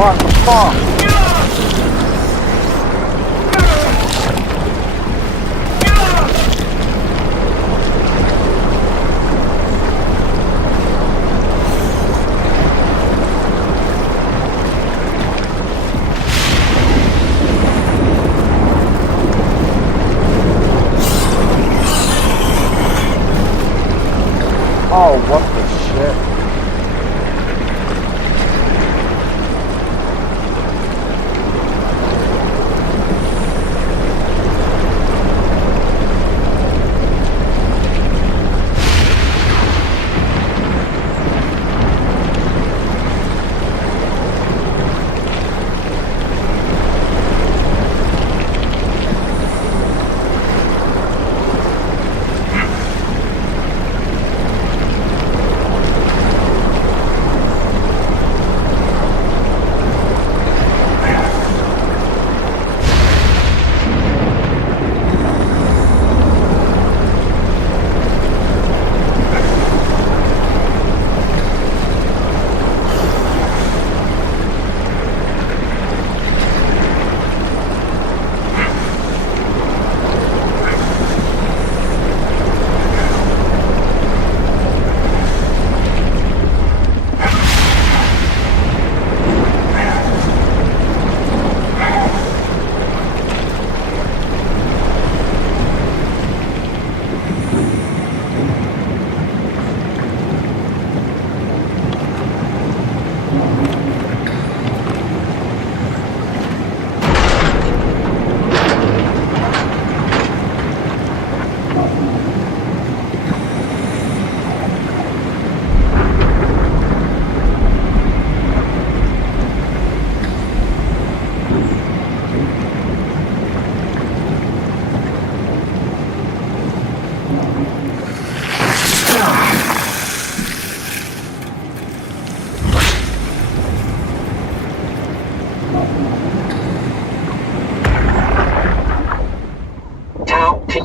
What the fuck? Oh, what the shit?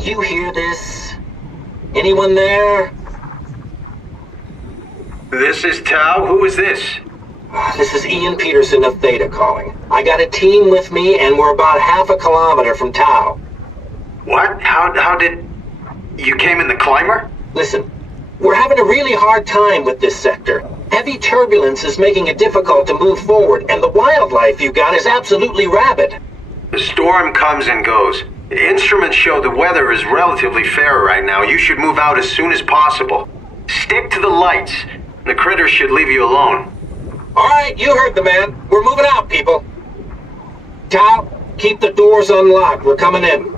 you hear this? Anyone there? This is Tau. Who is this? This is Ian Peterson of Theta calling. I got a team with me and we're about half a kilometer from Tau. What? How did... You came in the climber? Listen, we're having a really hard time with this sector. Heavy turbulence is making it difficult to move forward, and the wildlife you got is absolutely rabid. The storm comes and goes. The instruments show the weather is relatively fair right now. You should move out as soon as possible. Stick to the lights. The critters should leave you alone. All right, you heard the man. We're moving out, people. Tau, keep the doors unlocked. We're coming in.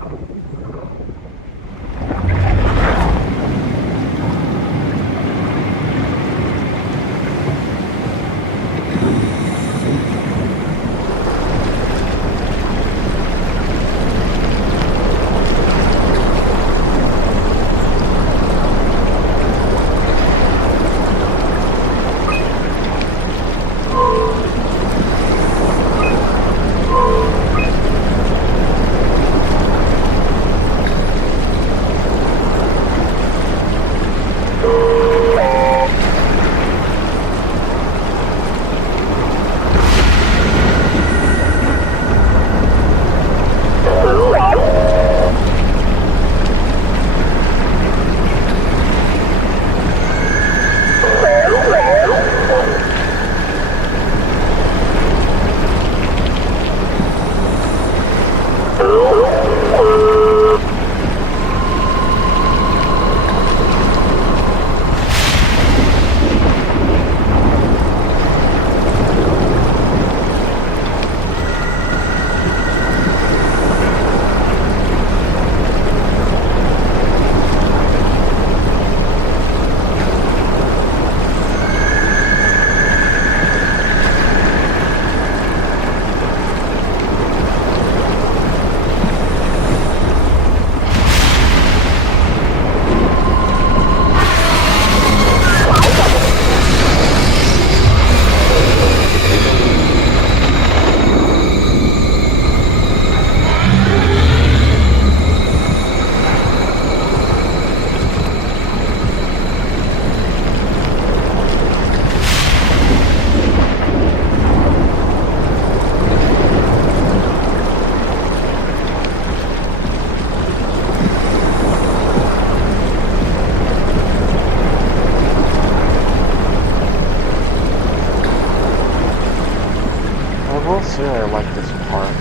I like this part.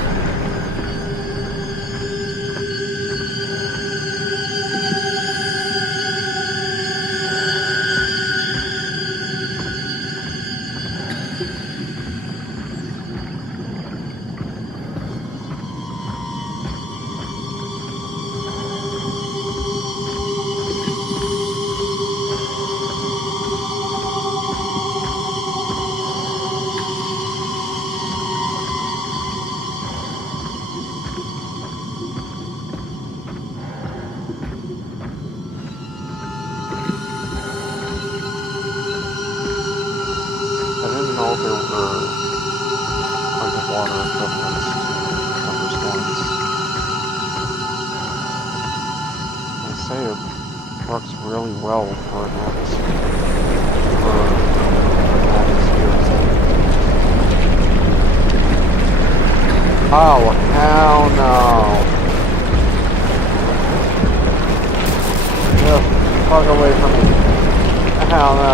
I didn't know there were underwater equivalents to thunderstorms. They say it works really well for an Oh, hell no. Get the fuck away from me. Hell no.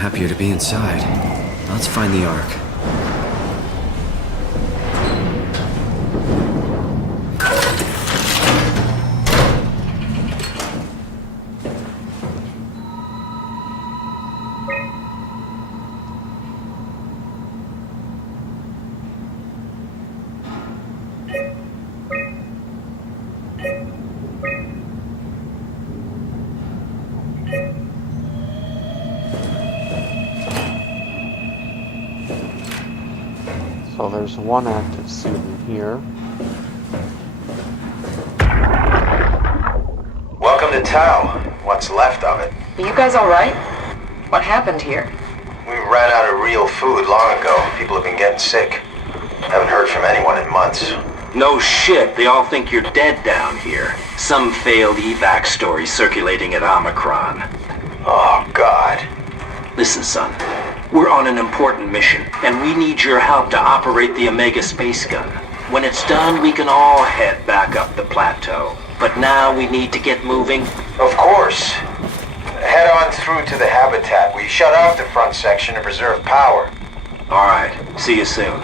happier to be inside. Let's find the Ark. So there's one active suit in here. Welcome to Tau. What's left of it. Are you guys alright? What happened here? We ran out of real food long ago. People have been getting sick. Haven't heard from anyone in months. No shit, they all think you're dead down here. Some failed evac story circulating at Omicron. Oh, God. Listen, son. We're on an important mission, and we need your help to operate the Omega space gun. When it's done, we can all head back up the plateau. But now we need to get moving. Of course. Head on through to the habitat. We shut off the front section to preserve power. Alright, see you soon.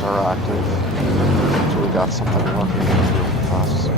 Are active. So we got something working with us.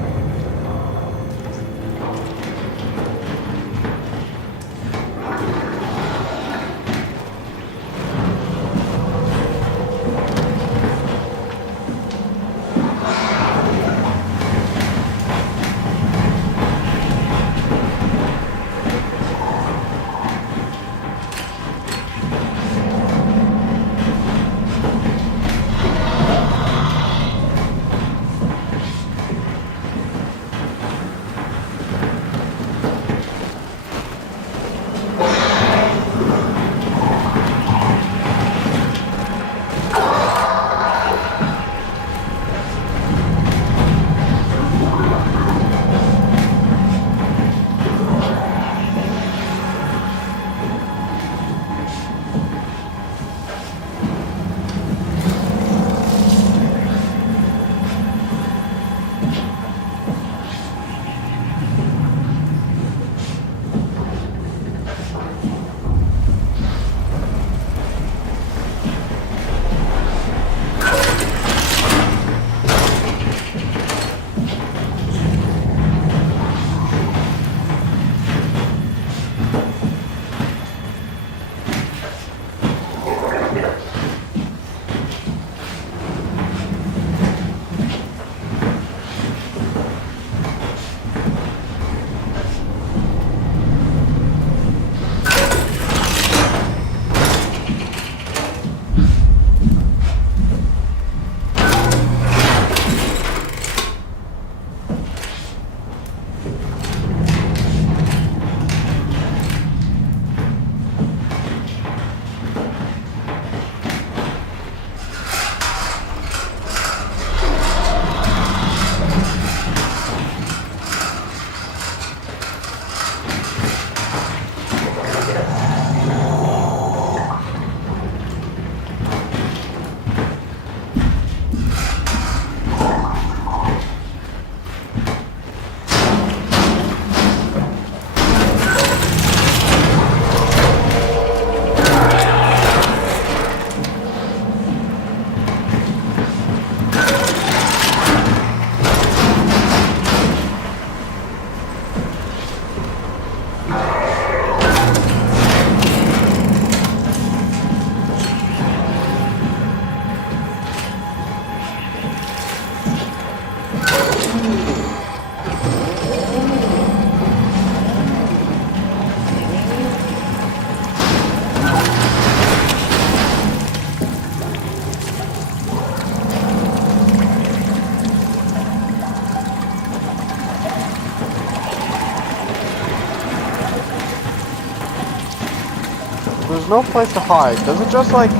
no place to hide. Does it just like...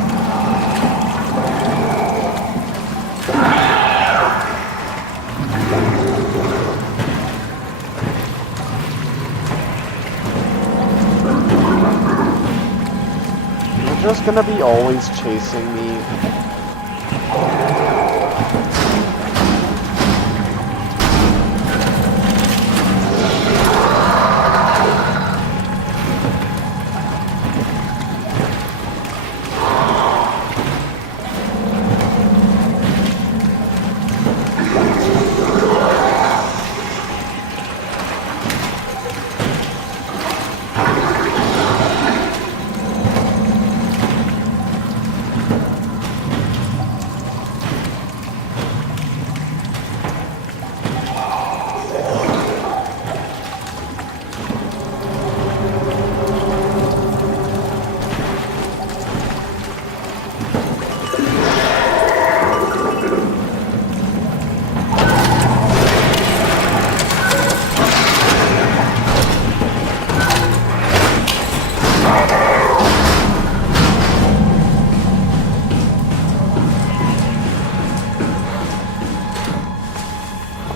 Is it just gonna be always chasing me?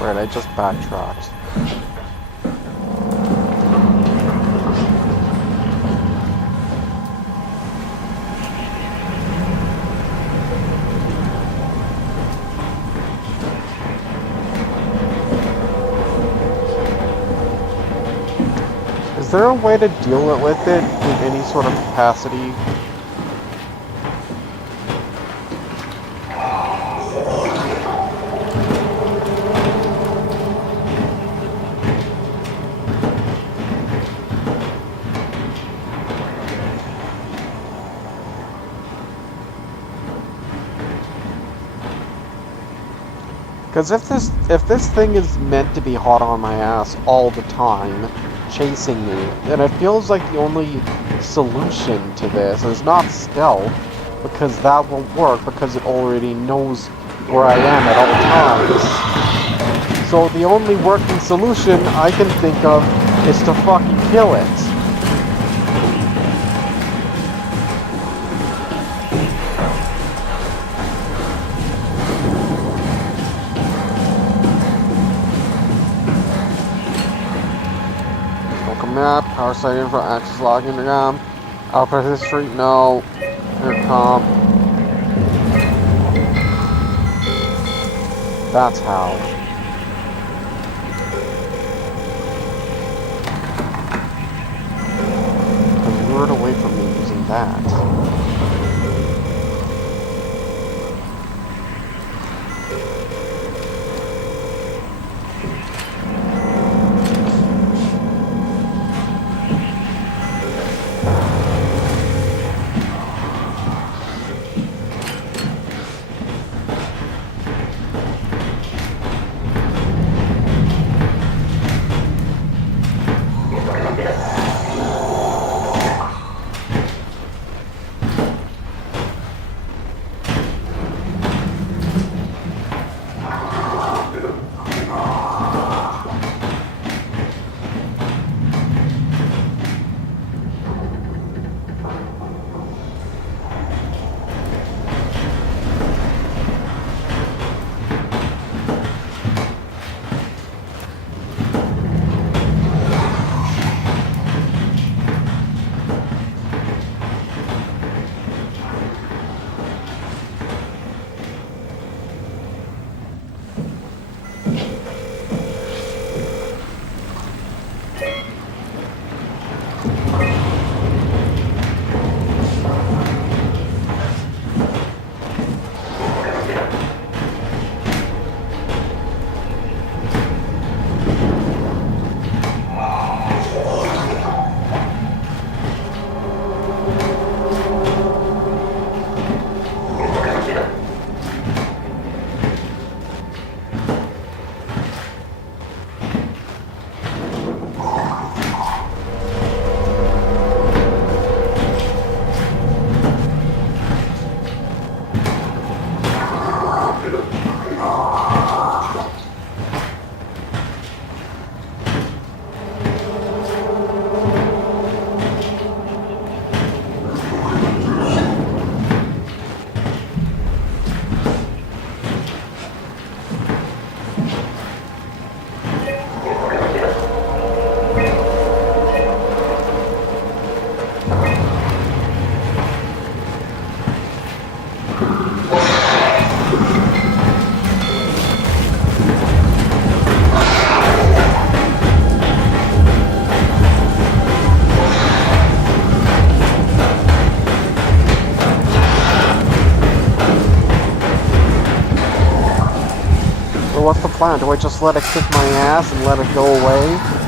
Right, I just backtracked. Is there a way to deal with it in any sort of capacity? Because if this thing is meant to be hot on my ass all the time, chasing me, then it feels like the only solution to this is not stealth, because that won't work because it already knows where I am at all times. So the only working solution I can think of is to fucking kill it. Map, power site info, access log intercom, output history, no, intercom. That's how. I'm lured away from me using that. what's the plan? Do I just let it kick my ass and let it go away?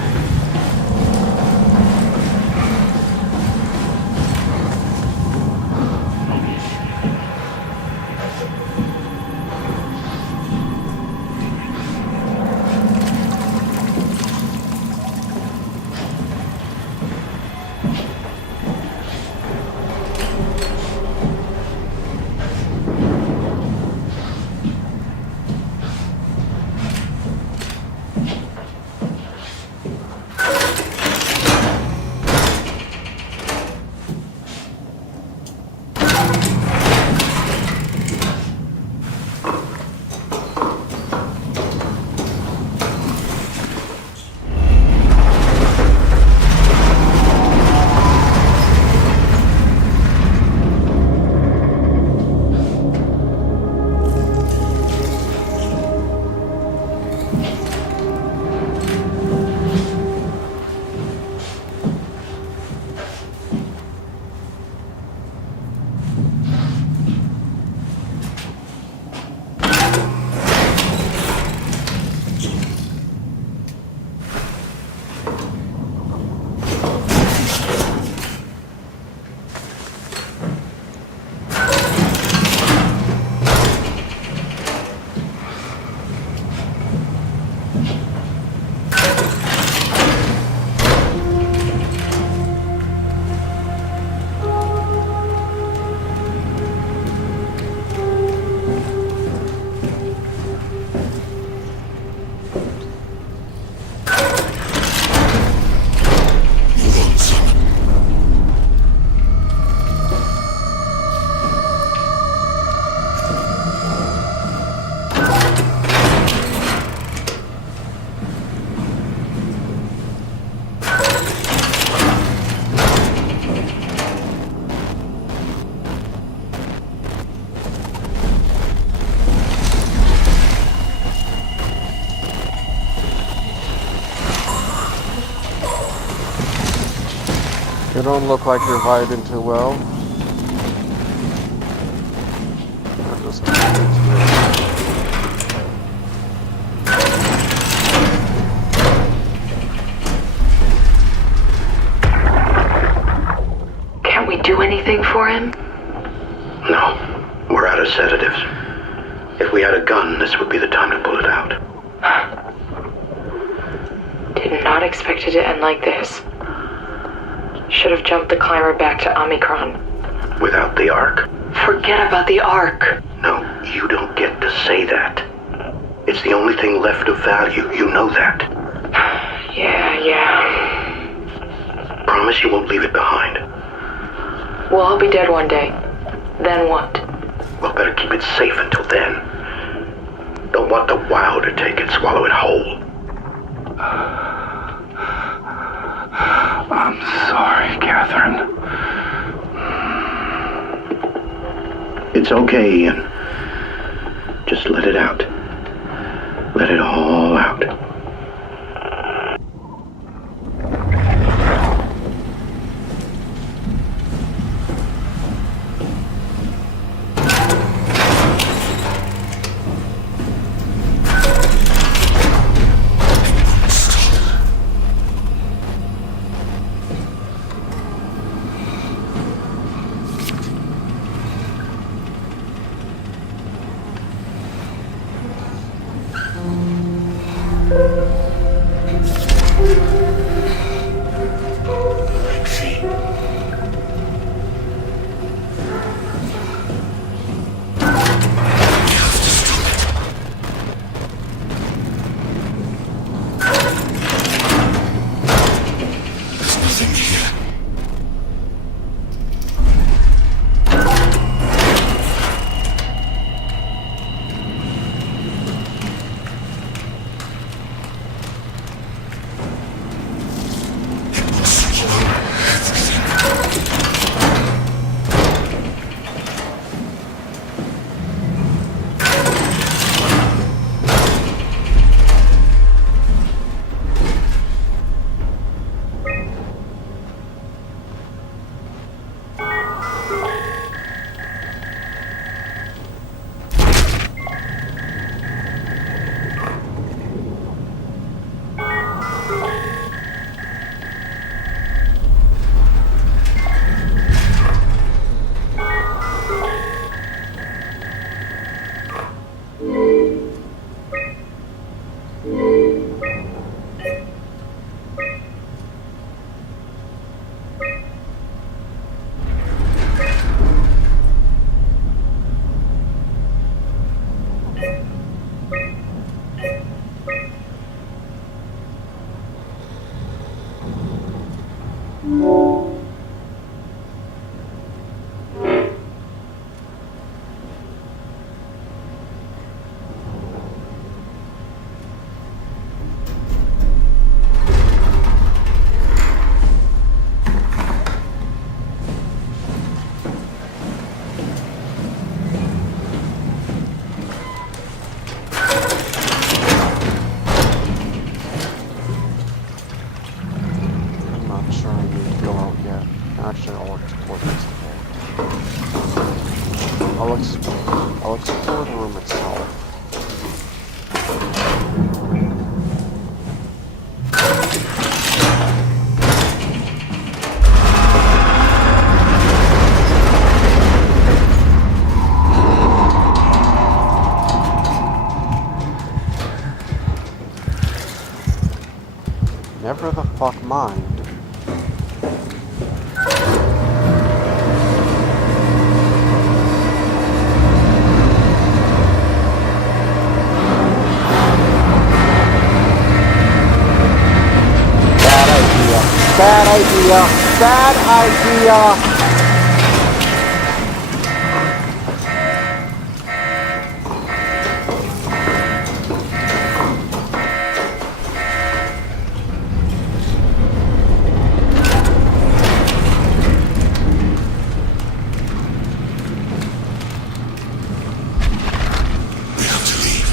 You don't look like you're vibing too well. I'm just Can't we do anything for him? No, we're out of sedatives. If we had a gun, this would be the time to pull it out. Did not expect it to end like this. Should have jumped the climber back to Omicron. Without the Ark? Forget about the Ark. No, you don't get to say that. It's the only thing left of value, you know that. Yeah. Promise you won't leave it behind. We'll all be dead one day. Then what? Well, better keep it safe until then. Don't want the Wow to take it, swallow it whole. I'm sorry, Catherine. It's okay, Ian. Just let it out. Let it all out. Never the fuck mind. Bad idea. Bad idea. Bad idea. We have to leave.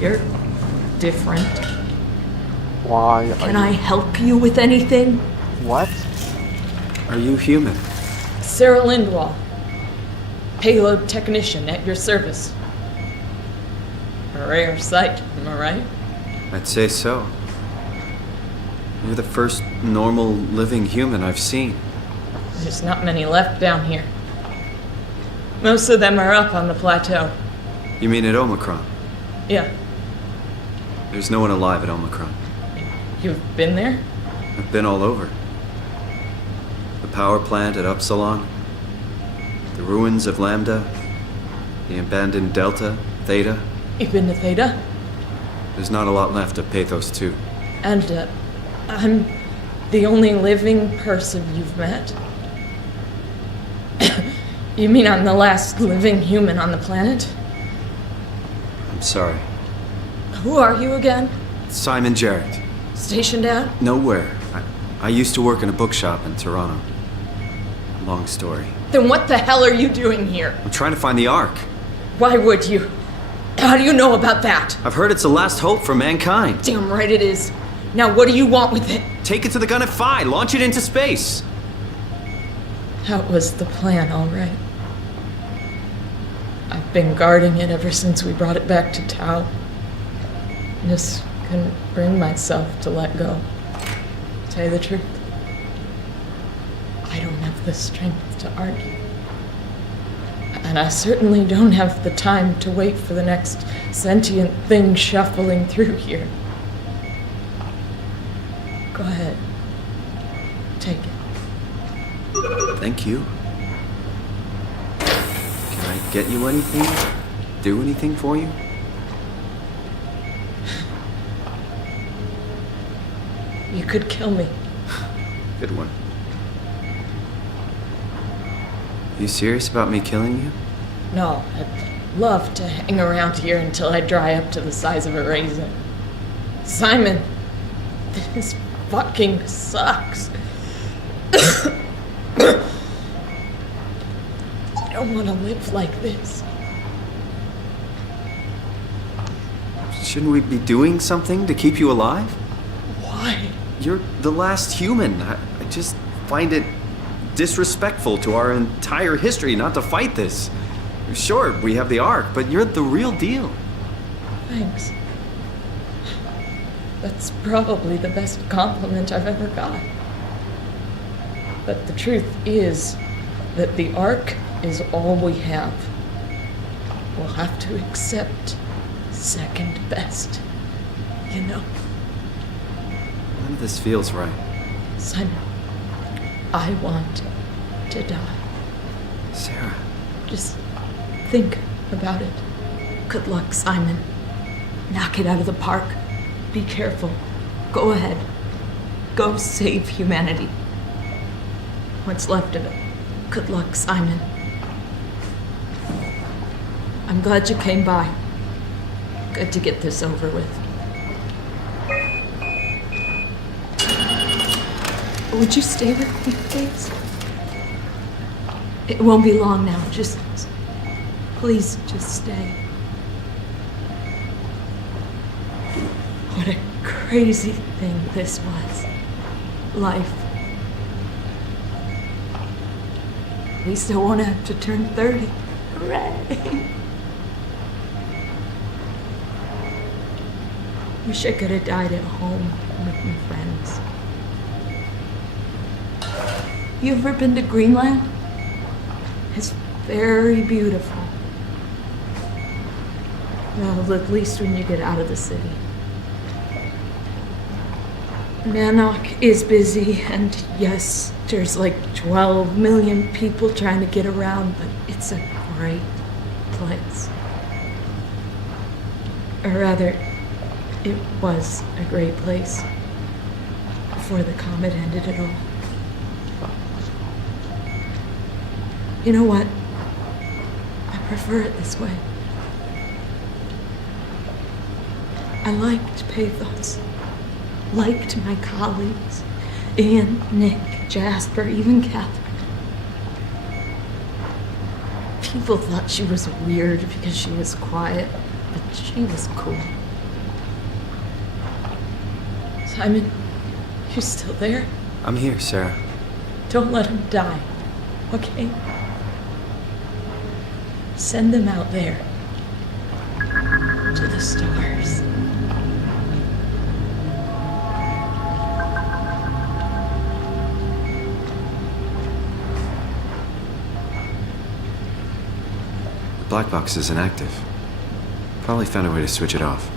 You're different. Why are Can I help you with anything? What? Are you human? Sarah Lindwall, payload technician at your service. A rare sight, am I right? I'd say so. You're the first normal living human I've seen. There's not many left down here. Most of them are up on the plateau. You mean at Omicron? Yeah, There's no one alive at Omicron. you've been there? I've been all over. The power plant at Upsilon, the ruins of Lambda, the abandoned Delta, Theta. You've been to Theta? There's not a lot left of Pathos 2. And, I'm the only living person you've met? You mean I'm the last living human on the planet? I'm sorry. Who are you again? Simon Jarrett. Stationed out? Nowhere. I used to work in a bookshop in Toronto. Long story. Then what the hell are you doing here? I'm trying to find the Ark. Why would you? How do you know about that? I've heard it's the last hope for mankind. Damn right it is. Now what do you want with it? Take it to the Gun at Phi. Launch it into space. That was the plan, all right. I've been guarding it ever since we brought it back to Tau. Just couldn't bring myself to let go. To tell you the truth, I don't have the strength to argue. And I certainly don't have the time to wait for the next sentient thing shuffling through here. Go ahead. Take it. Thank you. Can I get you anything? Do anything for you? You could kill me. Good one. You serious about me killing you? No, I'd love to hang around here until I dry up to the size of a raisin. Simon, this fucking sucks. I don't want to live like this. Shouldn't we be doing something to keep you alive? Why? You're the last human. I just find it disrespectful to our entire history not to fight this. Sure, we have the Ark, but you're the real deal. Thanks. That's probably the best compliment I've ever got. But the truth is that the Ark is all we have. We'll have to accept second best, you know? None of this feels right. Simon, I want to die. Sarah. Just think about it. Good luck, Simon. Knock it out of the park. Be careful. Go ahead. Go save humanity. What's left of it. Good luck, Simon. I'm glad you came by. Good to get this over with. Would you stay with me, please? It won't be long now. Please, just stay. What a crazy thing this was. Life. At least I won't have to turn 30. Hooray! Wish I could have died at home with my friends. You ever been to Greenland? It's very beautiful. Well, at least when you get out of the city. Nanook is busy, and yes, there's like 12 million people trying to get around, but it's a great place. Or rather, it was a great place before the comet ended it all. You know what? I prefer it this way. I liked Pathos. Liked my colleagues. Ian, Nick, Jasper, even Catherine. People thought she was weird because she was quiet, but she was cool. Simon, you still there? I'm here, Sarah. Don't let him die, okay? Send them out there. To the stars. The black box is inactive. Probably found a way to switch it off.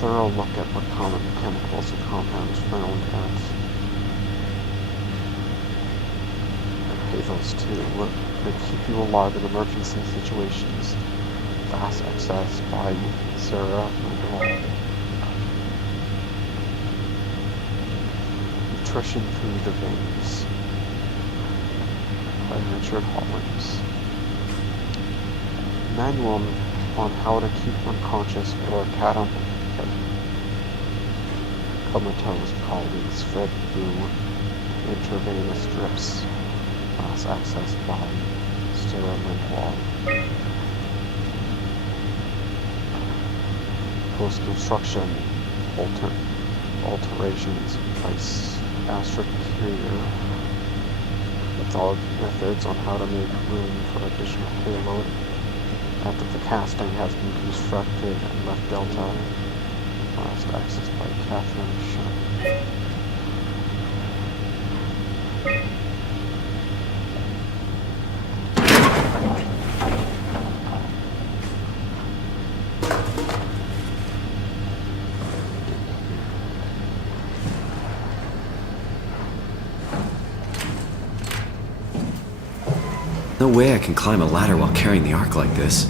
Thorough look at what common chemicals and compounds found at Pathos 2. They keep you alive in emergency situations. Fast access by Sarah Mandel. Nutrition through the veins by Richard Hollins. Manual on how to keep unconscious or comatose colleagues fed through intravenous drips. Fast access by Sarah Mandel. Post-construction alterations by Astrid Carrier. Methods on how to make room for additional payload after the casting has been constructed and left Delta. Last access by Catherine Shen. No way I can climb a ladder while carrying the Ark like this.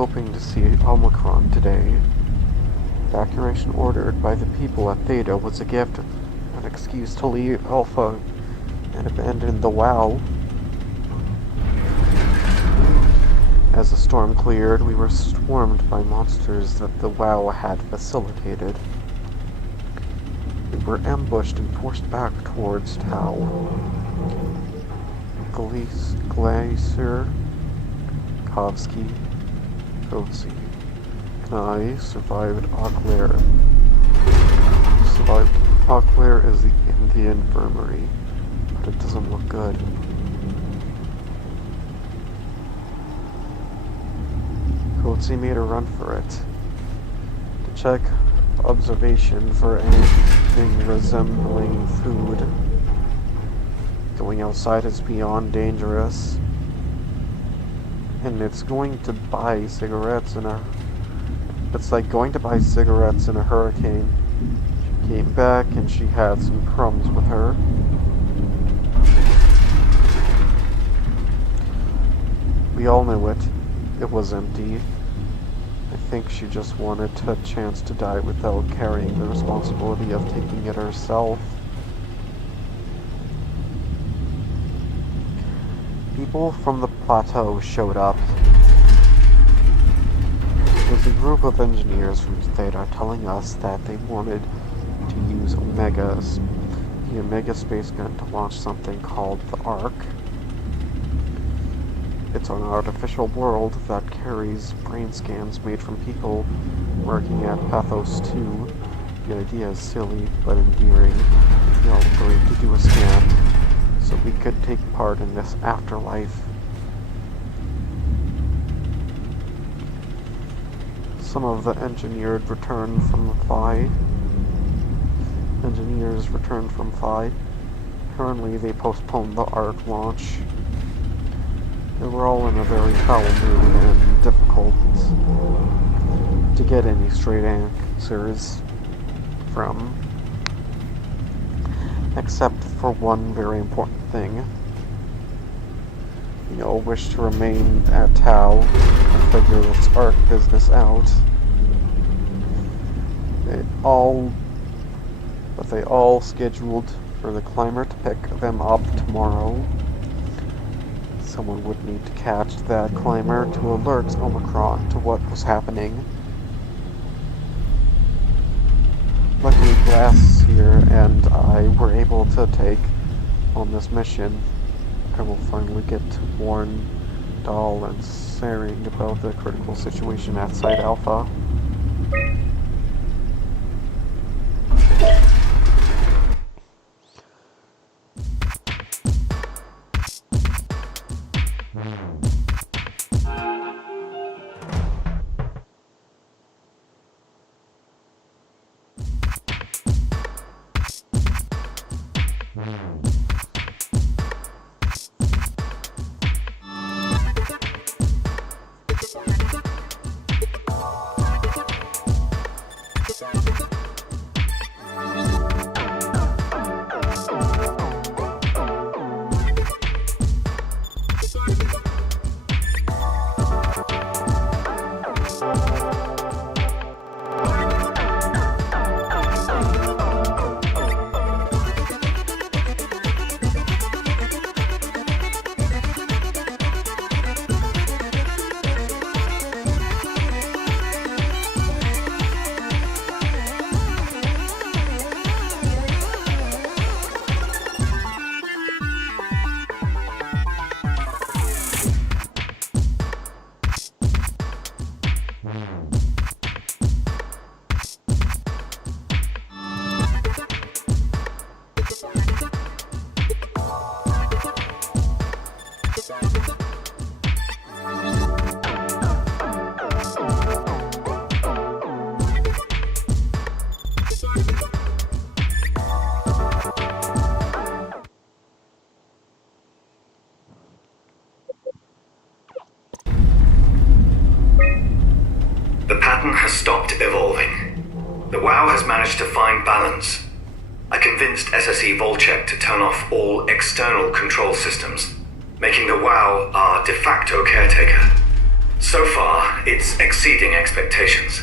hoping to see Omicron today. Evacuation ordered by the people at Theta was a gift, an excuse to leave Alpha and abandon the WoW. As the storm cleared, we were swarmed by monsters that the WoW had facilitated. We were ambushed and forced back towards Tau. Glacier, Kovsky, Kosi, and I survived Auclair. Auclair is in the infirmary, but it doesn't look good. Kosi made a run for it. To check observation for anything resembling food. Going outside is beyond dangerous. And it's going to buy cigarettes in a... It's like going to buy cigarettes in a hurricane. She came back and she had some crumbs with her. We all knew it. It was empty. I think she just wanted a chance to die without carrying the responsibility of taking it herself. People from the plateau showed up. It was a group of engineers from Theta telling us that they wanted to use the Omega space gun to launch something called the Ark. It's an artificial world that carries brain scans made from people working at Pathos 2. The idea is silly but endearing. We all agreed to do a scan so we could take part in this afterlife. Some of the engineers returned from Phi. Currently, they postponed the Ark launch. They were all in a very foul mood and difficult to get any straight answers from. Except for one very important thing. We all wish to remain at Tau and figure this Ark business out. They all scheduled for the climber to pick them up tomorrow. Someone would need to catch that climber to alert Omicron to what was happening. Luckily, Glass here and I were able to take on this mission. I will finally get to warn Dahl and Saring about the critical situation at Site Alpha. Stopped evolving. The WoW has managed to find balance. I convinced SSE Volchek to turn off all external control systems, making the WoW our de facto caretaker. So far, it's exceeding expectations.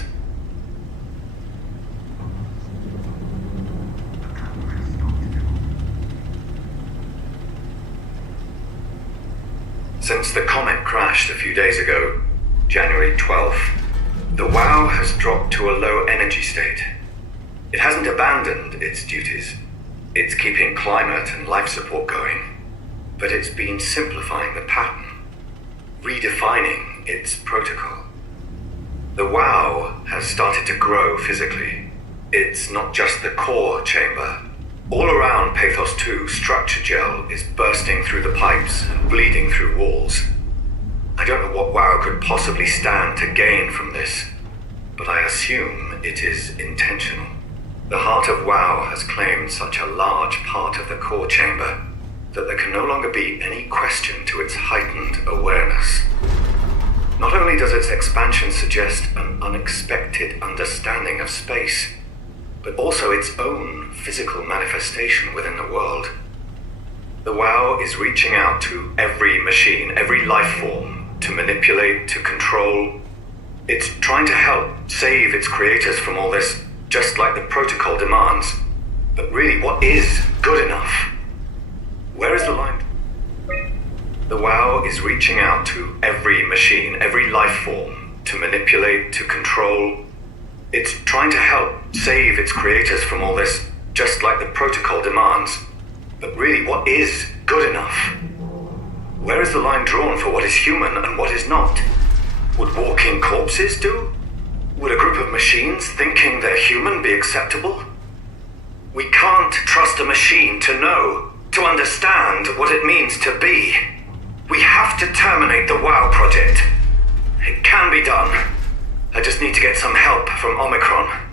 Since the comet crashed a few days ago, January 12th, the WOW has dropped to a low energy state. It hasn't abandoned its duties. It's keeping climate and life support going. But it's been simplifying the pattern, redefining its protocol. The WOW has started to grow physically. It's not just the core chamber. All around Pathos 2, structure gel is bursting through the pipes and bleeding through walls. I don't know what WOW could possibly stand to gain from this, but I assume it is intentional. The heart of WOW has claimed such a large part of the core chamber that there can no longer be any question to its heightened awareness. Not only does its expansion suggest an unexpected understanding of space, but also its own physical manifestation within the world. The WOW is reaching out to every machine, every life form, to manipulate, to control. It's trying to help save its creators from all this, just like the protocol demands. But really, what is good enough? Where is the line? The WOW is reaching out to every machine, every life form, to manipulate, to control. It's trying to help save its creators from all this, just like the protocol demands. But really, what is good enough? Where is the line drawn for what is human and what is not? Would walking corpses do? Would a group of machines thinking they're human be acceptable? We can't trust a machine to know, to understand what it means to be. We have to terminate the WOW project. It can be done. I just need to get some help from Omicron.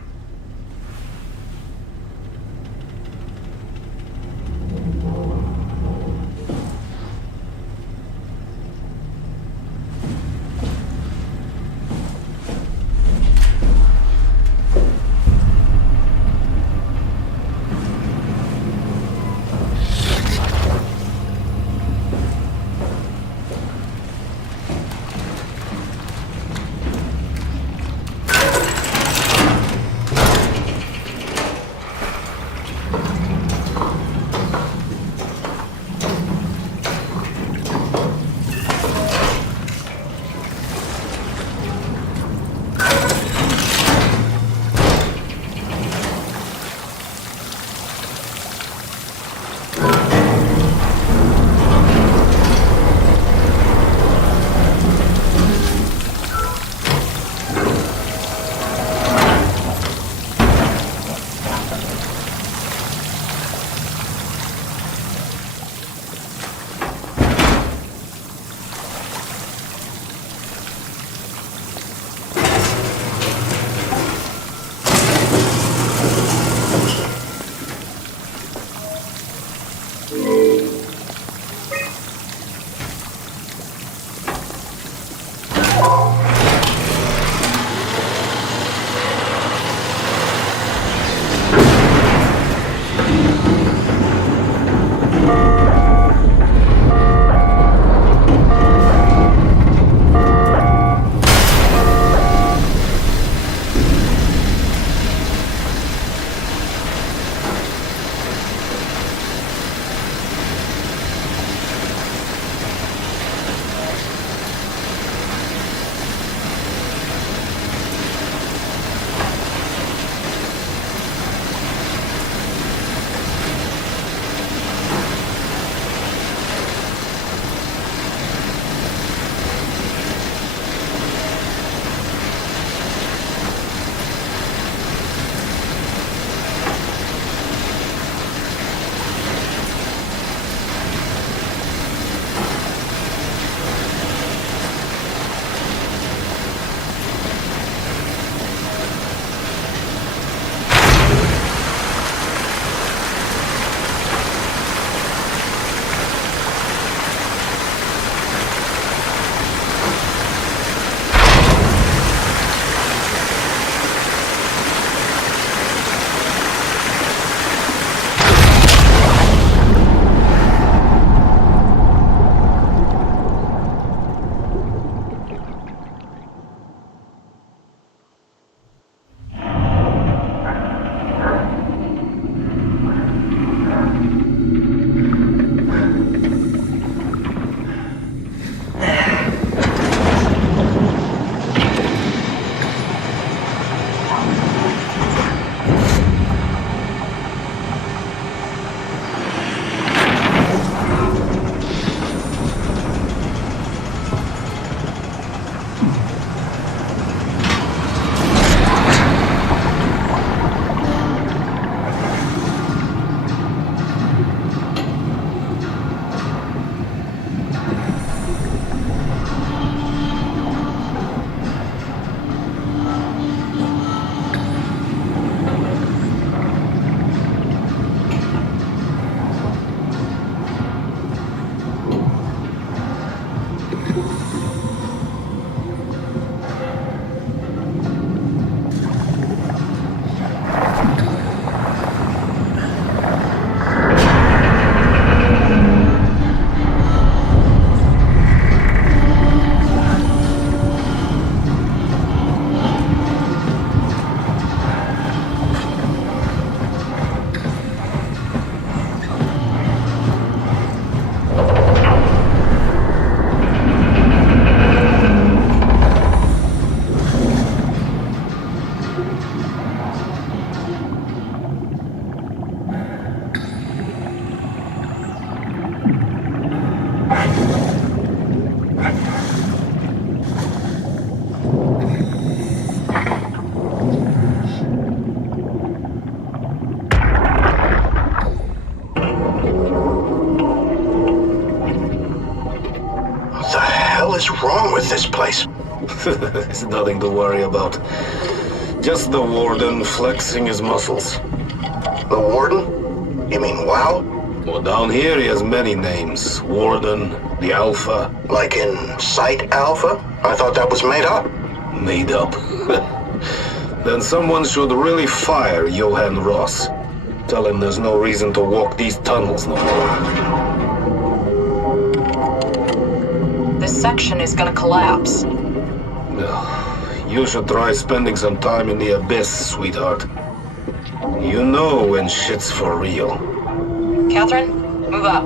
It's nothing to worry about. Just the Warden flexing his muscles. The Warden? You mean WoW? Well, down here he has many names. Warden, the Alpha. Like in Site Alpha? I thought that was made up. Made up. Then someone should really fire Johann Ross. Tell him there's no reason to walk these tunnels no more. This section is gonna collapse. You should try spending some time in the Abyss, sweetheart. You know when shit's for real. Catherine, move up.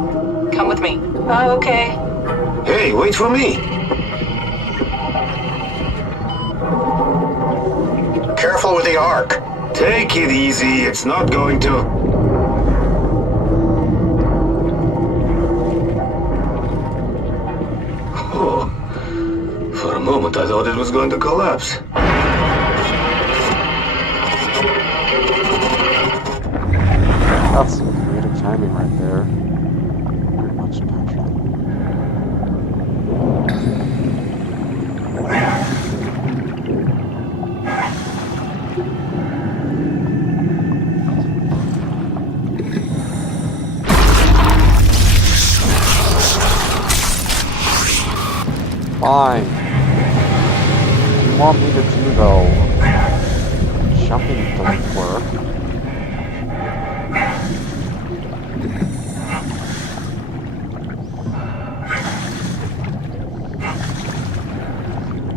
Come with me. Oh, okay. Hey, wait for me! Careful with the Ark. Take it easy, it's not going to... Oh, for a moment I thought it was going to collapse. That's some comedic timing right there. Very much intentional. Fine. You want me to do though? Jumping doesn't work.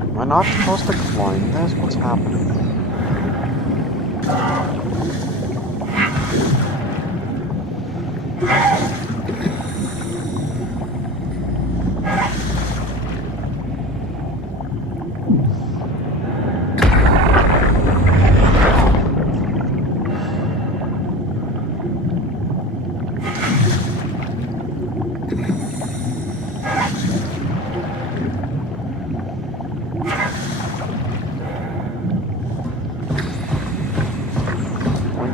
Am I not supposed to climb this? What's happening?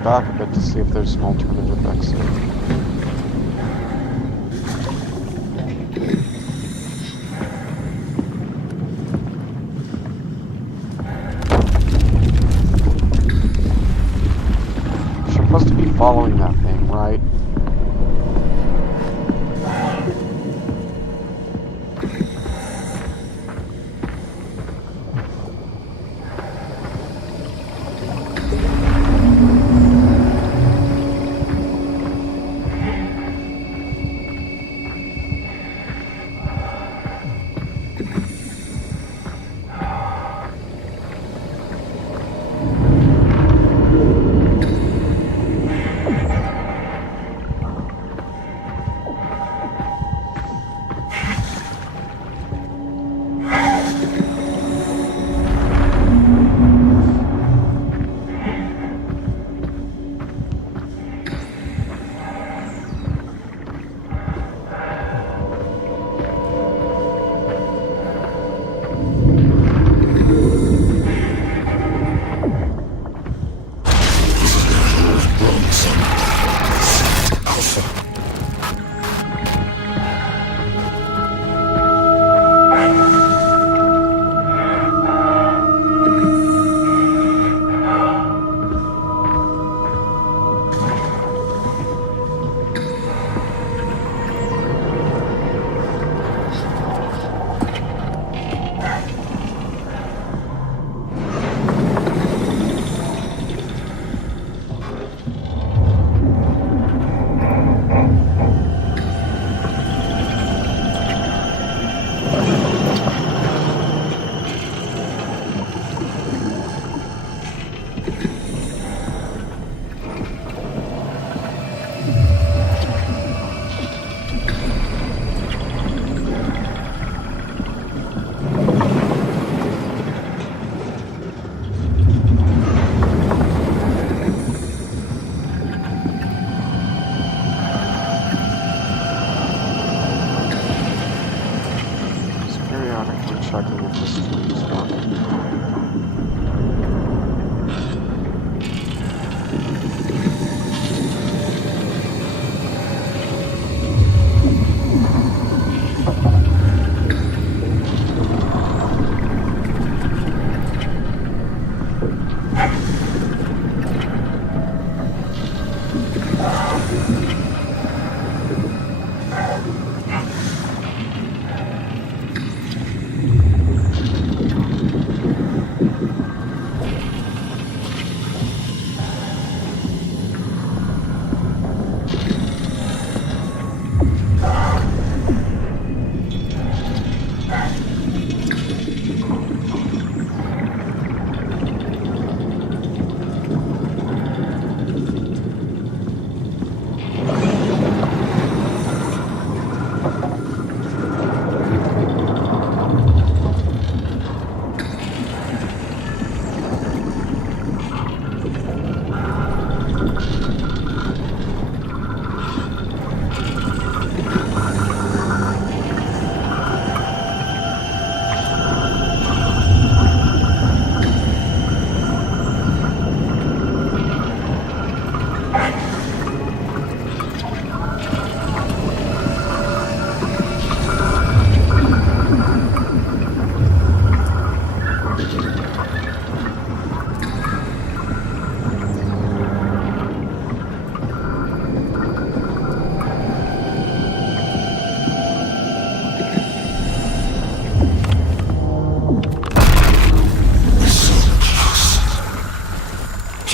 Back a bit to see if there's an alternative exit. You're supposed to be following that thing, right?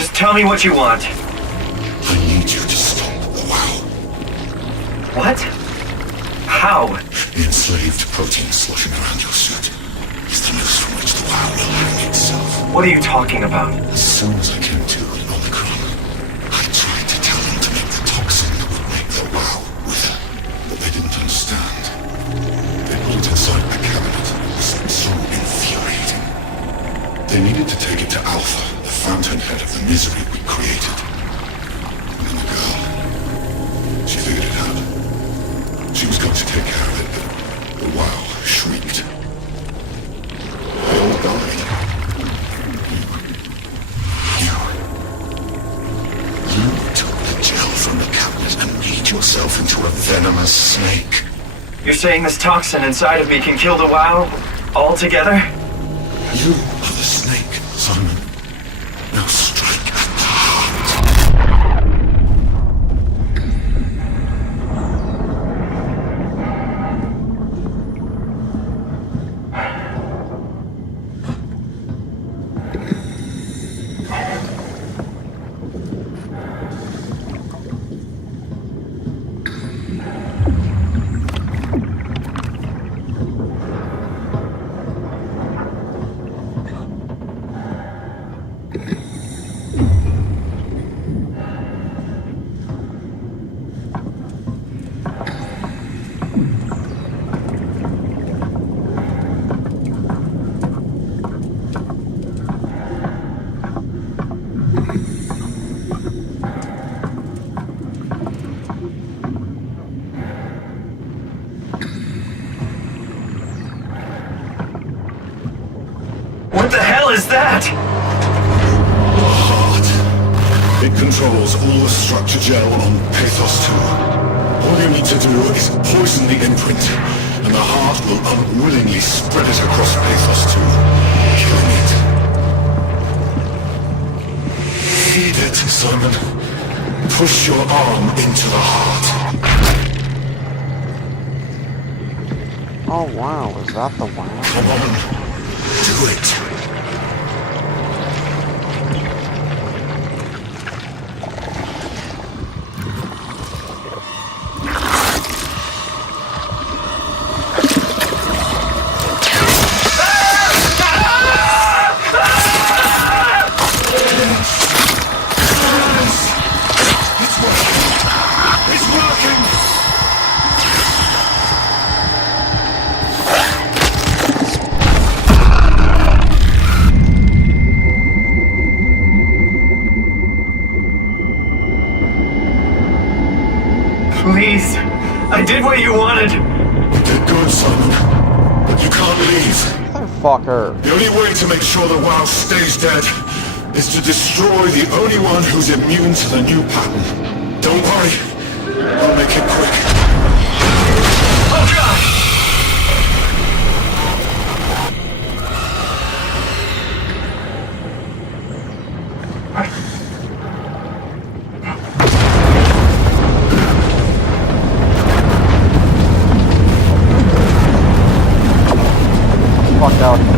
Just tell me what you want. I need you to stop the WoW. What? How? The enslaved protein sloshing around your suit is the noose from which the WoW will hang itself. What are you talking about? As soon as I came to in Omicron, I tried to tell them to make the toxin that would make the WoW wither, but they didn't understand. They put it inside my cabinet. It's so infuriating. They needed to take it to Alpha, the fountainhead of the misery we created. And then the girl, she figured it out. She was going to take care of it, but the WoW shrieked. They all died. You took the gel from the cabinet and made yourself into a venomous snake. You're saying this toxin inside of me can kill the WoW altogether? You are the snake, Simon. Now strike at the heart. What the hell is that? Heart. It controls all the structure gel on Pathos 2. All you need to do is poison the imprint, and the heart will unwillingly spread it across Pathos 2, killing it. Feed it, Simon. Push your arm into the heart. Oh wow, is that the WoW? Come on. Do it. Please. I did what you wanted. You did good, Simon. But you can't leave. Motherfucker. The only way to make sure the WoW stays dead is to destroy the only one who's immune to the new pattern. Don't worry. I'll make it quick. Oh God! Fuck out of here.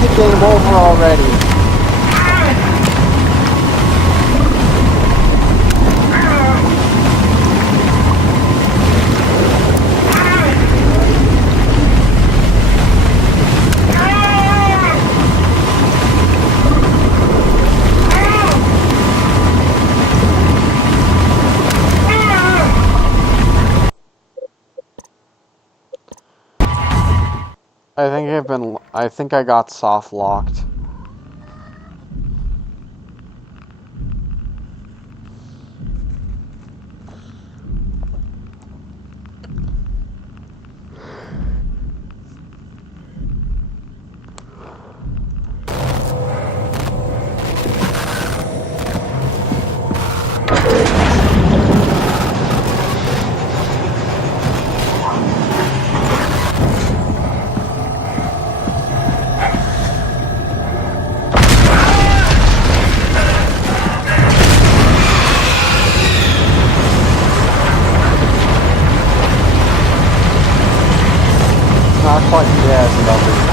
the game over already. I think I got soft locked. Not quite dead, but I'll be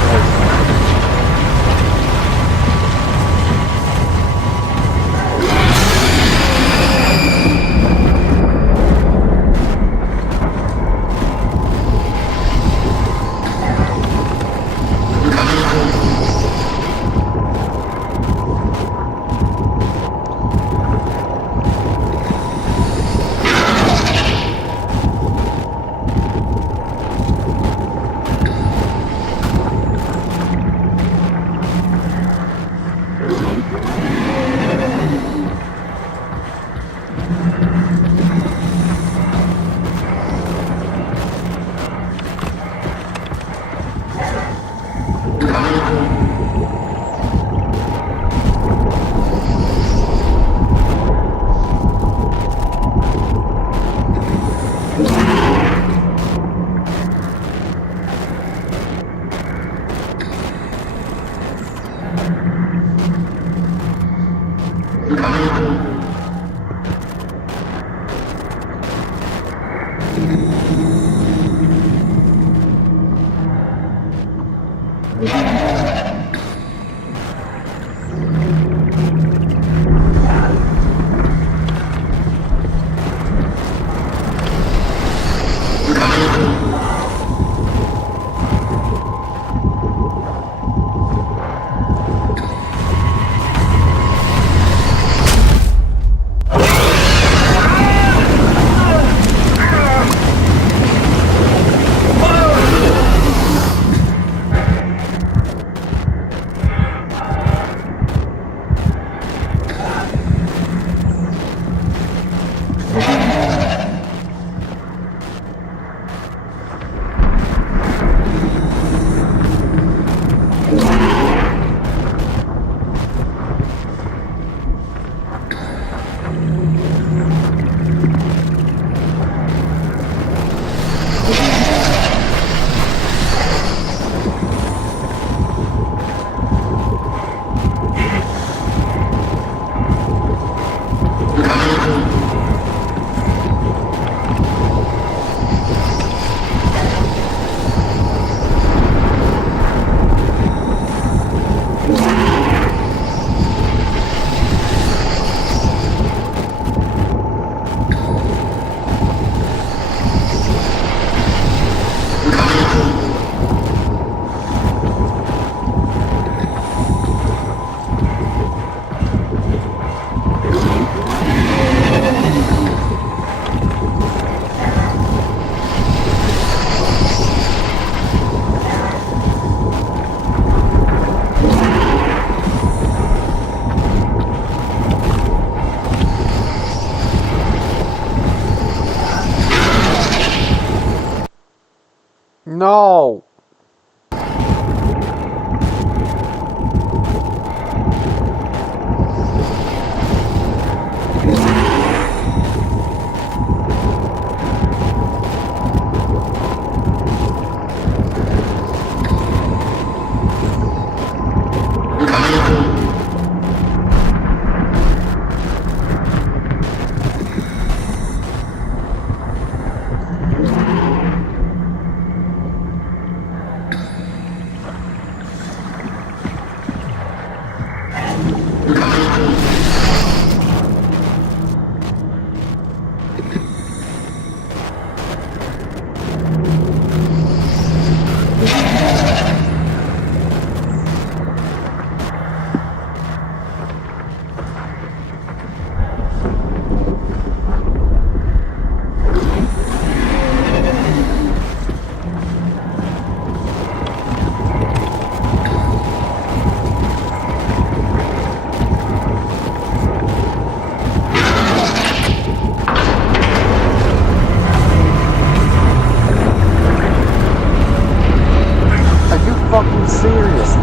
No!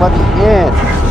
let me in!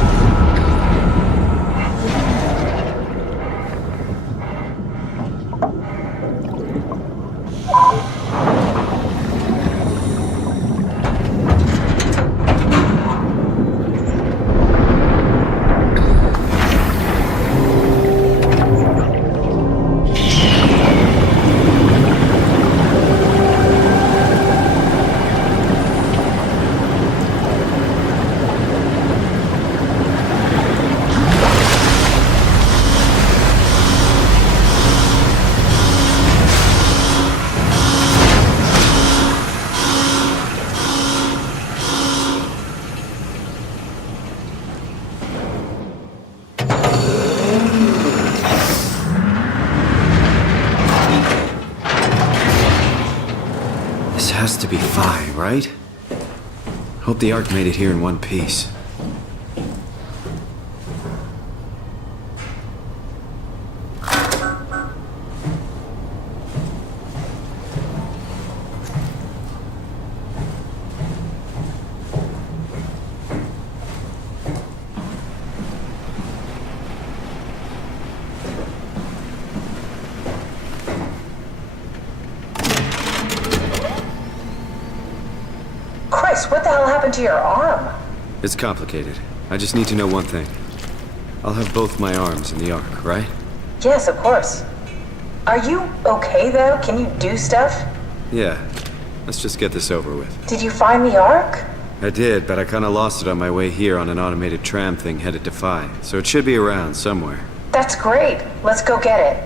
This has to be Phi, right? Hope the Ark made it here in one piece. Chris, what the hell happened to your arm? It's complicated. I just need to know one thing. I'll have both my arms in the Ark, right? Yes, of course. Are you okay, though? Can you do stuff? Yeah. Let's just get this over with. Did you find the Ark? I did, but I kinda lost it on my way here on an automated tram thing headed to Phi, so it should be around somewhere. That's great. Let's go get it.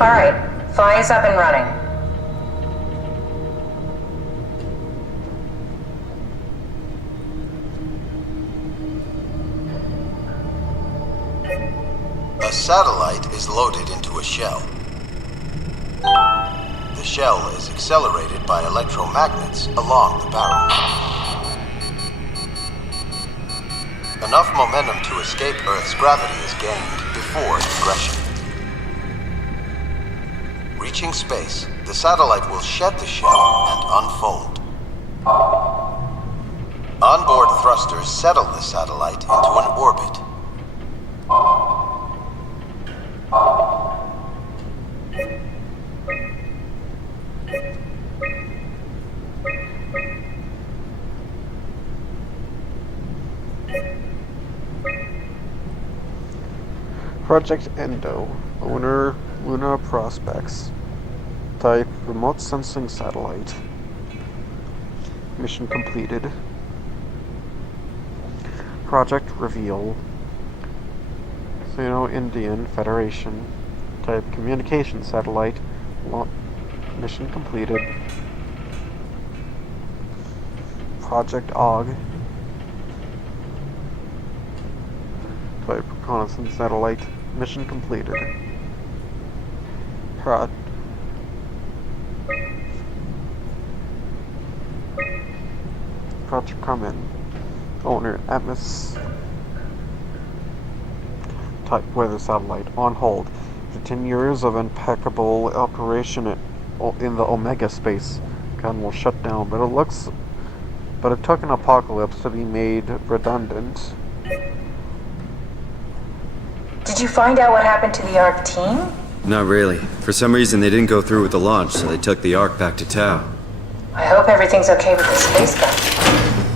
All right, Phi is up and running. A satellite is loaded into a shell. The shell is accelerated by electromagnets along the barrel. Enough momentum to escape Earth's gravity is gained before digression. Reaching space, the satellite will shed the shell and unfold. Onboard thrusters settle the satellite into an orbit. Project Endo. Owner, Luna Prospects. Type, remote sensing satellite. Mission completed. Project Reveal. Sino-Indian Federation. Type, communication satellite. Mission completed. Project AUG. Type, reconnaissance satellite. Mission completed. Project Carmen. Owner, Atmos. Type, weather satellite. On hold. After 10 years of impeccable operation in the Omega space, gun will shut down, but it took an apocalypse to be made redundant. Did you find out what happened to the Ark team? Not really. For some reason, they didn't go through with the launch, so they took the Ark back to Tau. I hope everything's okay with the space gun.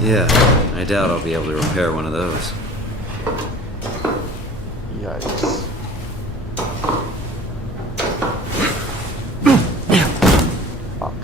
Yeah, I doubt I'll be able to repair one of those. Yikes. Fuck.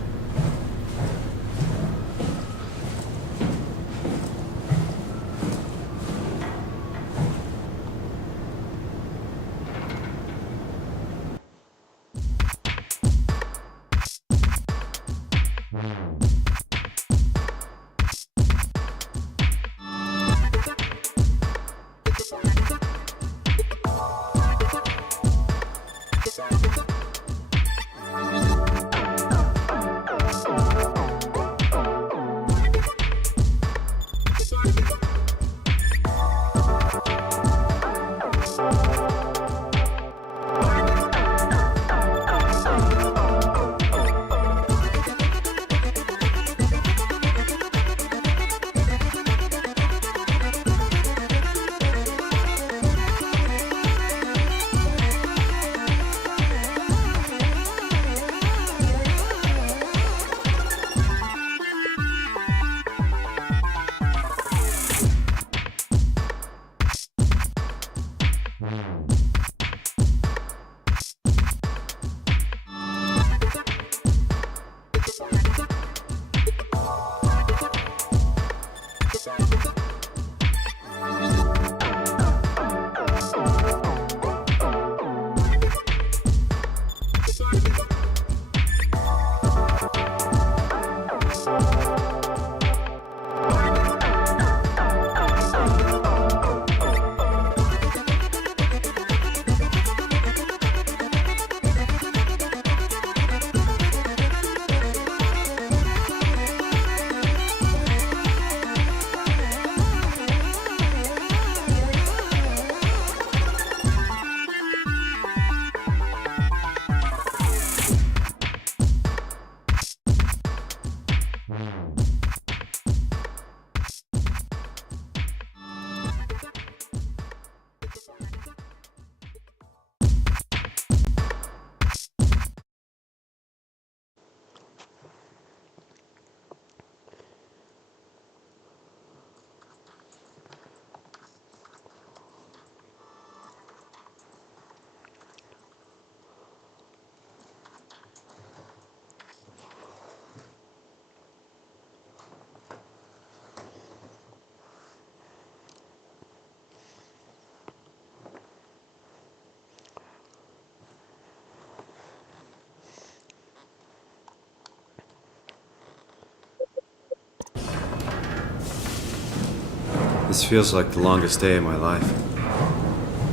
This feels like the longest day of my life.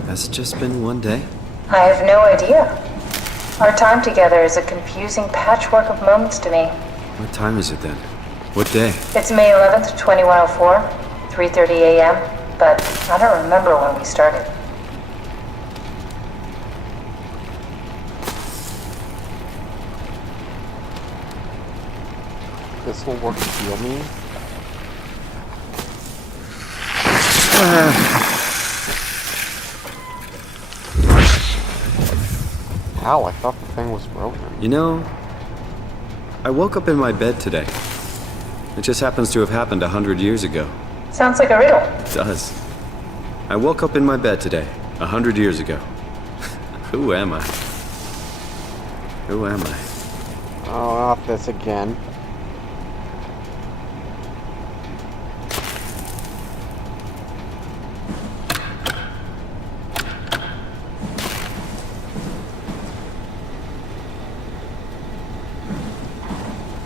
Has it just been one day? I have no idea. Our time together is a confusing patchwork of moments to me. What time is it then? What day? It's May 11th, 2104, 3:30 a.m., but I don't remember when we started. This will work to heal me. Ow, I thought the thing was broken. You know, I woke up in my bed today. It just happens to have happened 100 years ago. Sounds like a riddle. It does. I woke up in my bed today, 100 years ago. Who am I? Who am I? Oh, not this again.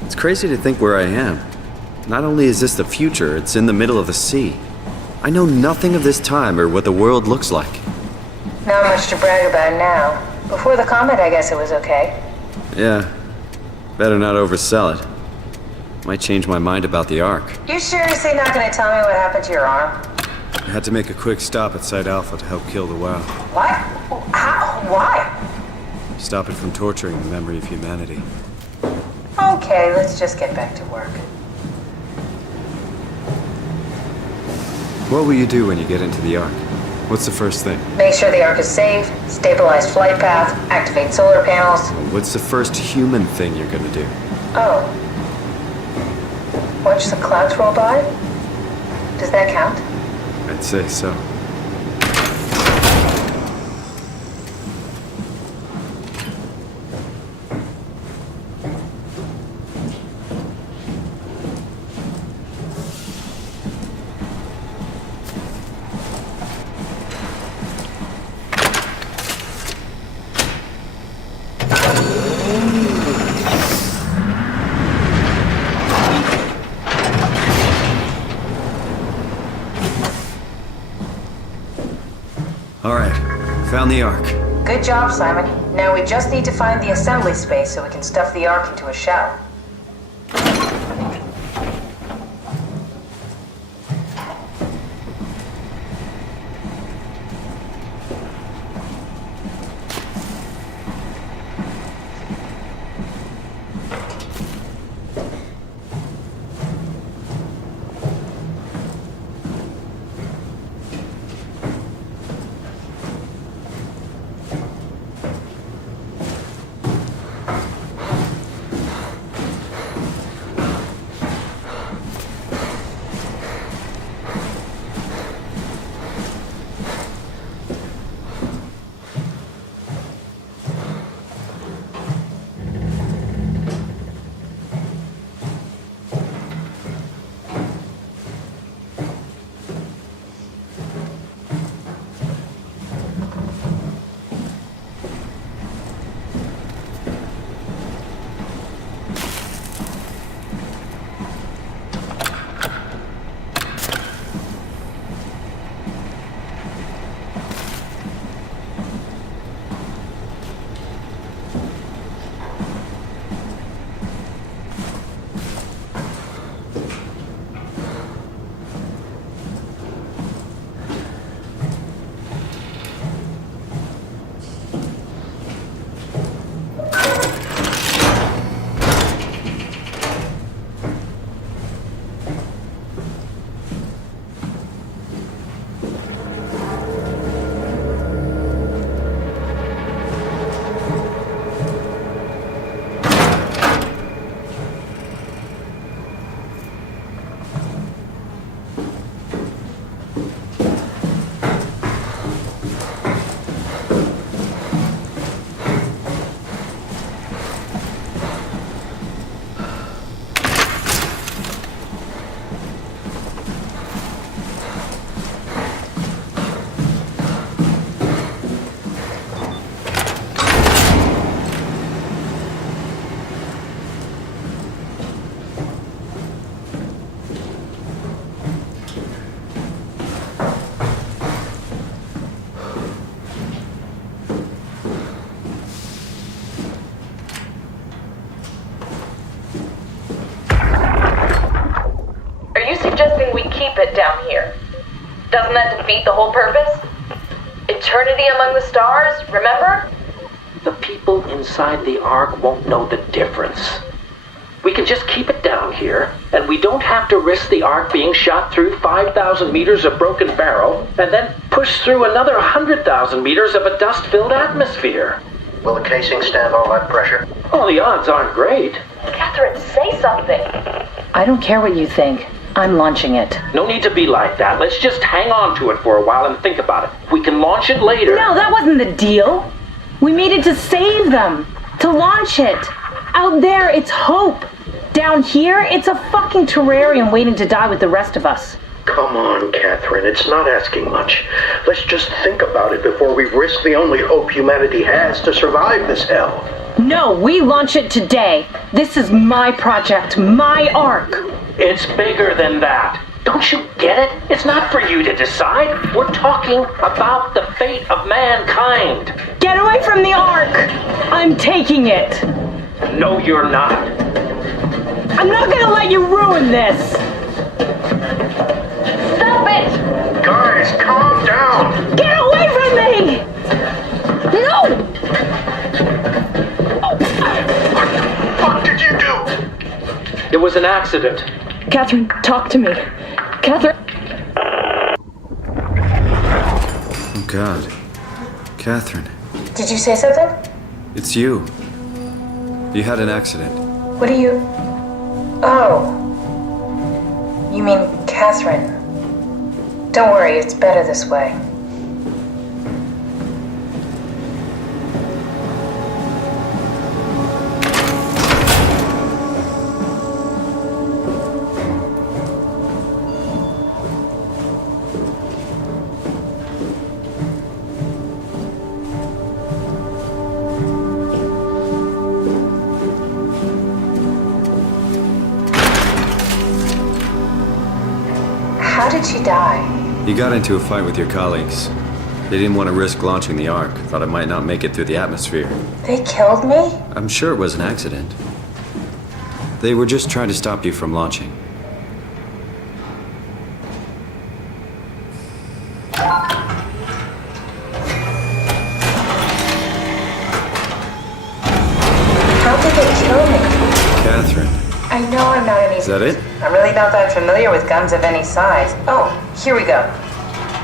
It's crazy to think where I am. Not only is this the future, it's in the middle of the sea. I know nothing of this time or what the world looks like. Not much to brag about now. Before the comet, I guess it was okay. Yeah, better not oversell it. Might change my mind about the Ark. You seriously not gonna tell me what happened to your arm? I had to make a quick stop at Site Alpha to help kill the WoW. What? How? Why? Stop it from torturing the memory of humanity. Okay, let's just get back to work. What will you do when you get into the Ark? What's the first thing? Make sure the Ark is safe, stabilize flight path, activate solar panels. What's the first human thing you're gonna do? Oh. Watch the clouds roll by? Does that count? I'd say so. Found the Ark. Good job, Simon. Now we just need to find the assembly space so we can stuff the Ark into a shell. it down here. Doesn't that defeat the whole purpose? Eternity among the stars, remember? The people inside the Ark won't know the difference. We can just keep it down here, and we don't have to risk the Ark being shot through 5,000 meters of broken barrel, and then push through another 100,000 meters of a dust-filled atmosphere. Will the casing stand all that pressure? Well, the odds aren't great. Catherine, say something. I don't care what you think. I'm launching it. No need to be like that. Let's just hang on to it for a while and think about it. We can launch it later. No, that wasn't the deal. We made it to save them. To launch it. Out there, it's hope. Down here, it's a fucking terrarium waiting to die with the rest of us. Come on, Catherine. It's not asking much. Let's just think about it before we risk the only hope humanity has to survive this hell. No, we launch it today. This is my project, my Ark. It's bigger than that. Don't you get it? It's not for you to decide. We're talking about the fate of mankind. Get away from the Ark! I'm taking it. No, you're not. I'm not gonna let you ruin this. Stop it! Guys, calm down! Get away from me! No! What did you do? It was an accident. Catherine, talk to me. Catherine. Oh, God. Catherine. Did you say something? It's you. You had an accident. What are you... Oh. You mean Catherine. Don't worry, it's better this way. How did she die? You got into a fight with your colleagues. They didn't want to risk launching the Ark. Thought it might not make it through the atmosphere. They killed me? I'm sure it was an accident. They were just trying to stop you from launching. How did they kill me? Catherine. I know I'm not an easy... Is that it? I'm really not that familiar with guns of any size. Oh, here we go.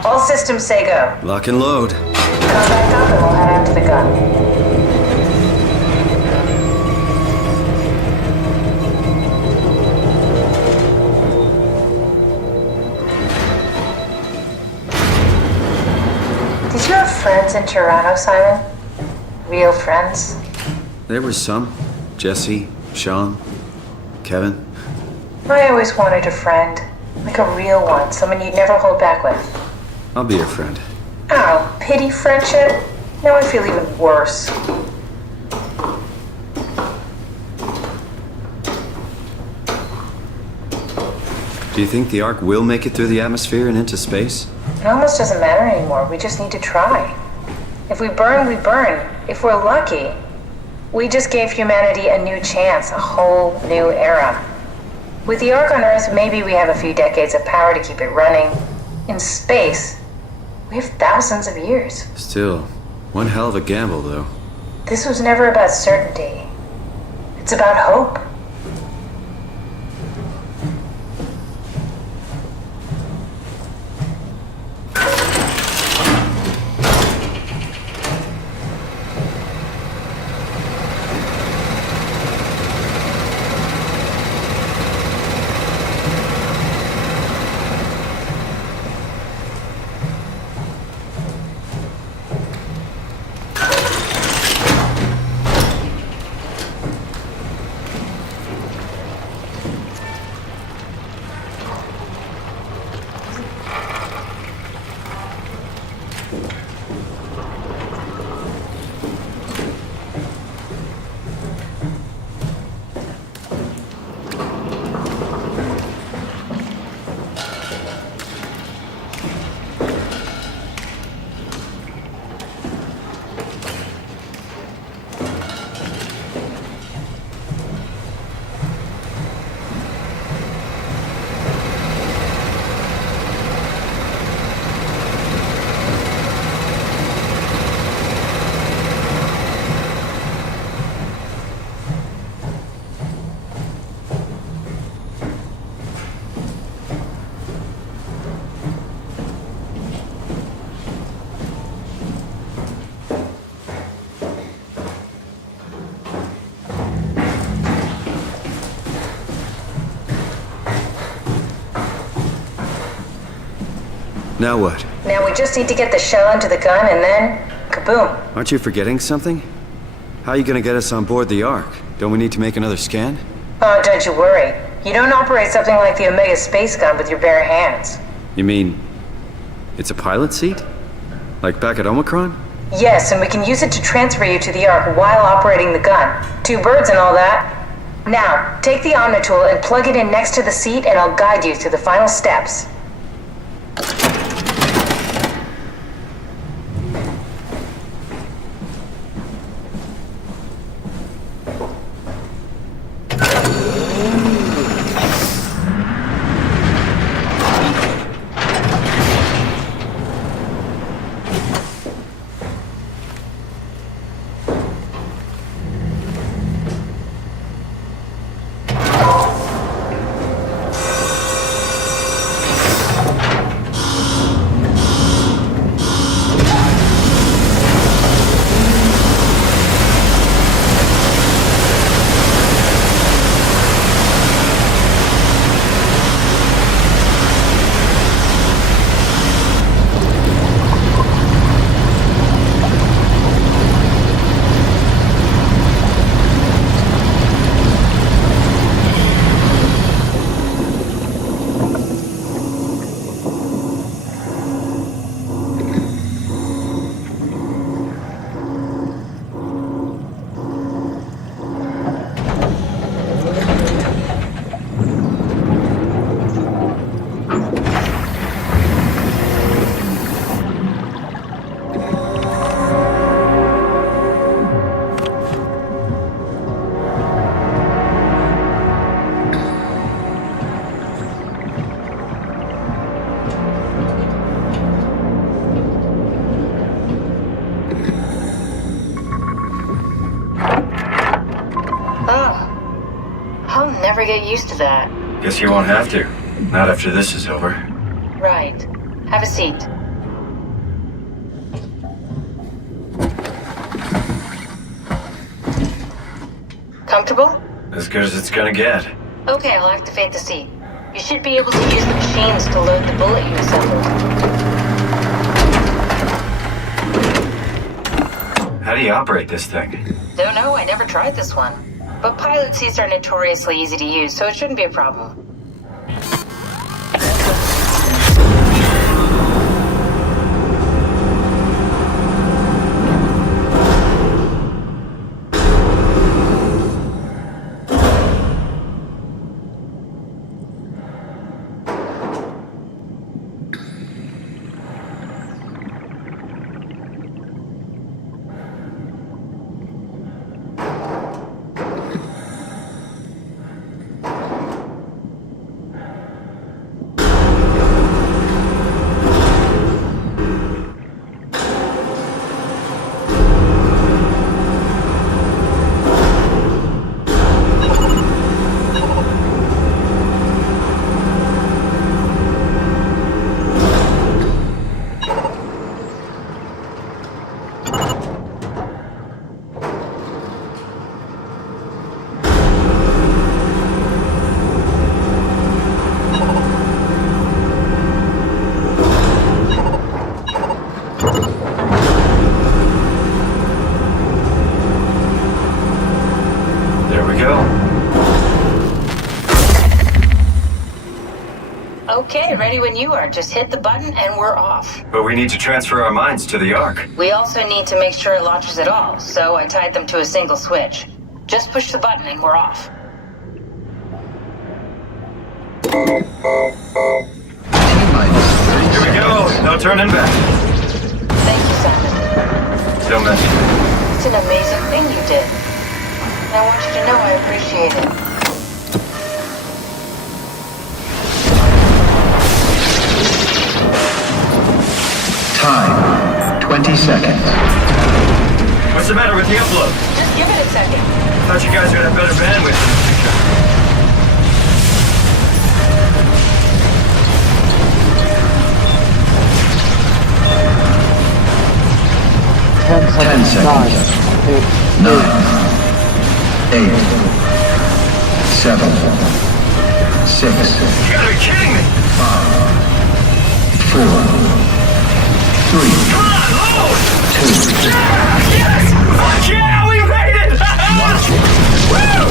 All systems say go. Lock and load. Come back up and we'll head out to the gun. Did you have friends in Toronto, Simon? Real friends? There was some. Jesse, Sean, Kevin. I always wanted a friend. Like a real one, someone you'd never hold back with. I'll be your friend. Oh, pity friendship? Now I feel even worse. Do you think the Ark will make it through the atmosphere and into space? It almost doesn't matter anymore. We just need to try. If we burn, we burn. If we're lucky, we just gave humanity a new chance, a whole new era. With the Ark on Earth, maybe we have a few decades of power to keep it running. In space, we have thousands of years. Still, one hell of a gamble, though. This was never about certainty. It's about hope. Now what? Now we just need to get the shell into the gun and then... kaboom. Aren't you forgetting something? How are you gonna get us on board the Ark? Don't we need to make another scan? Oh, don't you worry. You don't operate something like the Omega space gun with your bare hands. You mean... it's a pilot seat? Like back at Omicron? Yes, and we can use it to transfer you to the Ark while operating the gun. 2 birds and all that. Now, take the Omnitool and plug it in next to the seat and I'll guide you through the final steps. Never get used to that. Guess you won't have to. Not after this is over. Right. Have a seat. Comfortable? As good as it's gonna get. Okay, I'll activate the seat. You should be able to use the machines to load the bullet you assembled. How do you operate this thing? Don't know, I never tried this one. But pilot seats are notoriously easy to use, so it shouldn't be a problem. Okay, ready when you are. Just hit the button and we're off. But we need to transfer our minds to the Ark. We also need to make sure it launches at all, so I tied them to a single switch. Just push the button and we're off. Here we go. No turning back. Thank you, Simon. Don't mention it. It's an amazing thing you did. And I want you to know I appreciate it. Time, 20 seconds. What's the matter with the upload? Just give it a second. I thought you guys would have better bandwidth in the future. 10 seconds. 9, 8, 7, 6. You gotta be kidding me! 5, 4. Yes! Fuck yeah! We made it! Woo!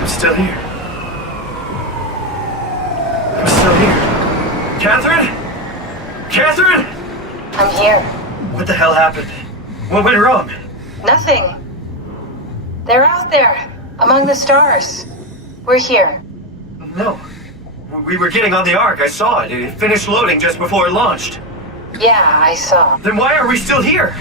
I'm still here. I'm still here. Catherine? Catherine? I'm here. What the hell happened? What went wrong? Nothing. They're out there, among the stars. We're here. No. We were getting on the Ark. I saw it. It finished loading just before it launched. Yeah, I saw. Then why are we still here?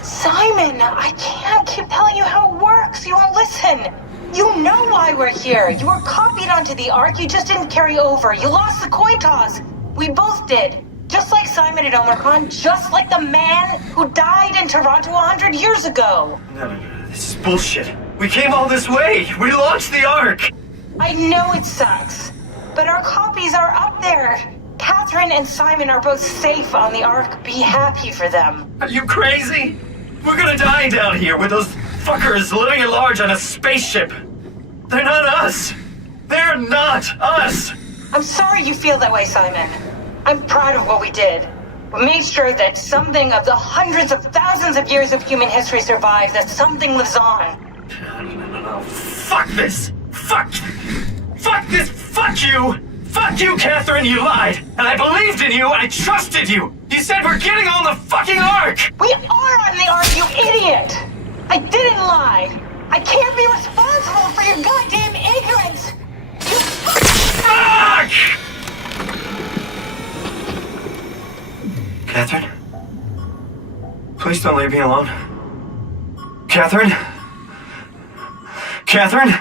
Simon, I can't keep telling you how it works. You won't listen. You know why we're here. You were copied onto the Ark. You just didn't carry over. You lost the coin toss. We both did. Just like Simon at Omicron, just like the man who died in Toronto 100 years ago. No. This is bullshit. We came all this way. We launched the Ark. I know it sucks, but our copies are up there. Catherine and Simon are both safe on the Ark. Be happy for them. Are you crazy? We're gonna die down here with those fuckers living at large on a spaceship. They're not us. They're not us. I'm sorry you feel that way, Simon. I'm proud of what we did. We made sure that something of the hundreds of thousands of years of human history survives, that something lives on. No. Fuck this. Fuck this. Fuck you. Fuck you, Catherine. You lied. And I believed in you. I trusted you. You said we're getting on the fucking Ark. We are on the Ark, you idiot. I didn't lie. I can't be responsible for your goddamn ignorance. You fuck! Catherine? Please don't leave me alone. Catherine? Catherine?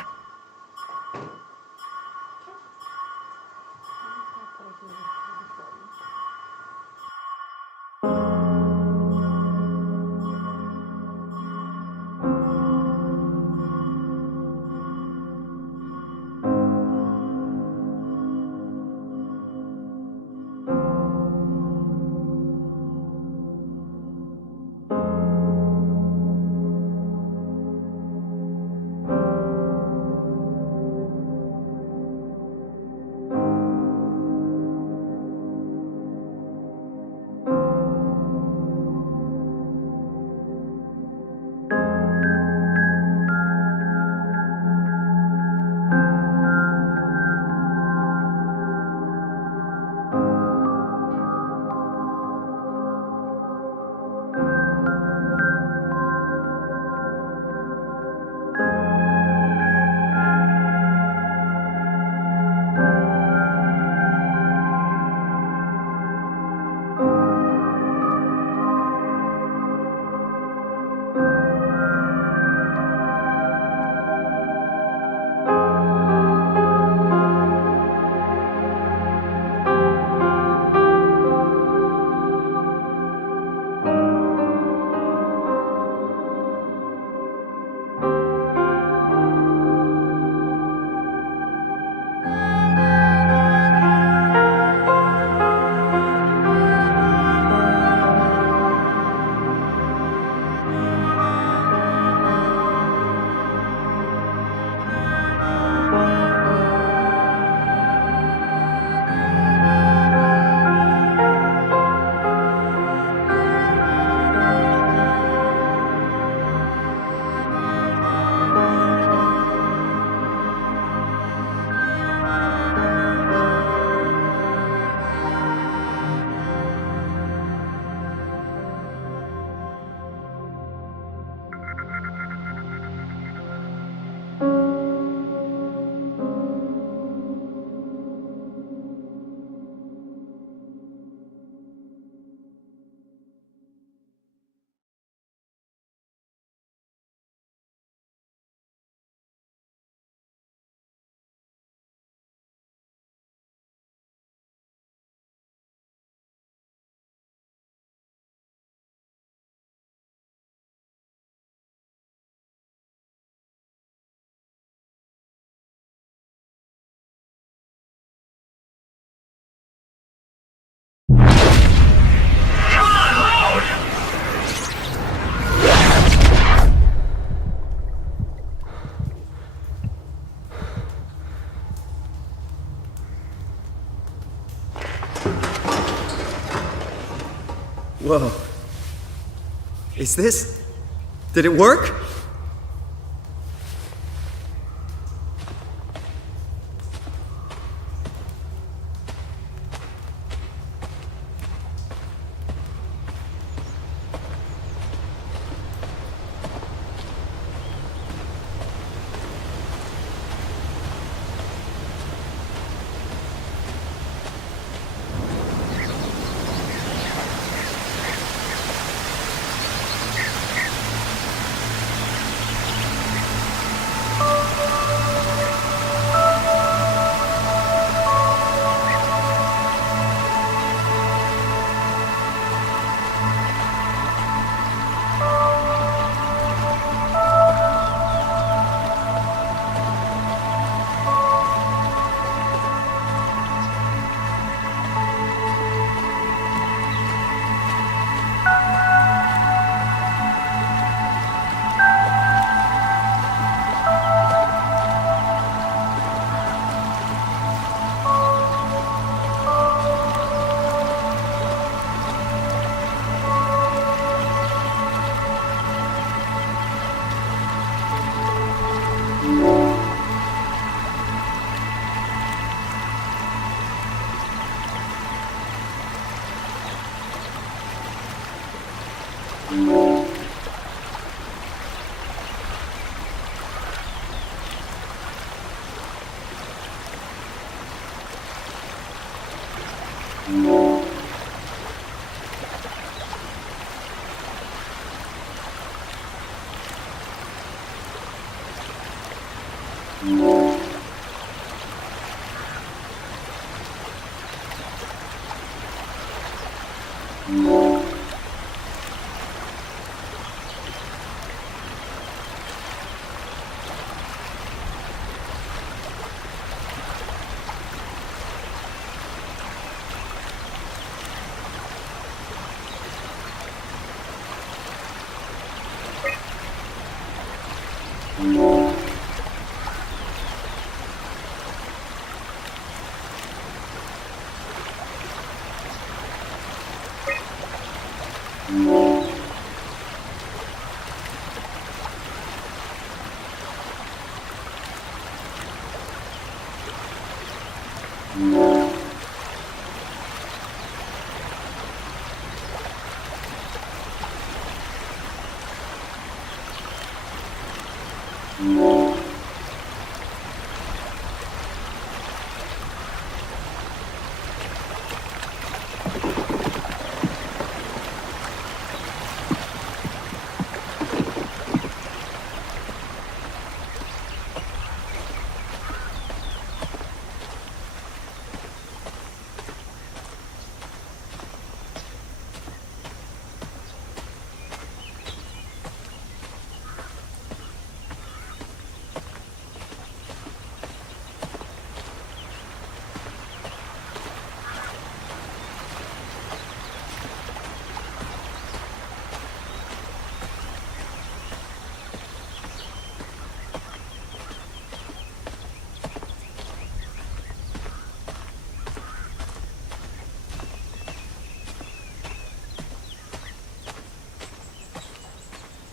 Whoa. Is this... Did it work?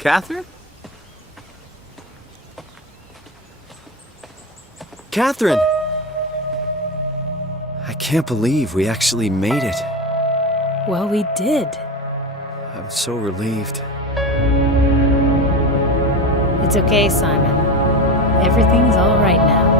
Catherine? Catherine! I can't believe we actually made it. Well, we did. I'm so relieved. It's okay, Simon. Everything's all right now.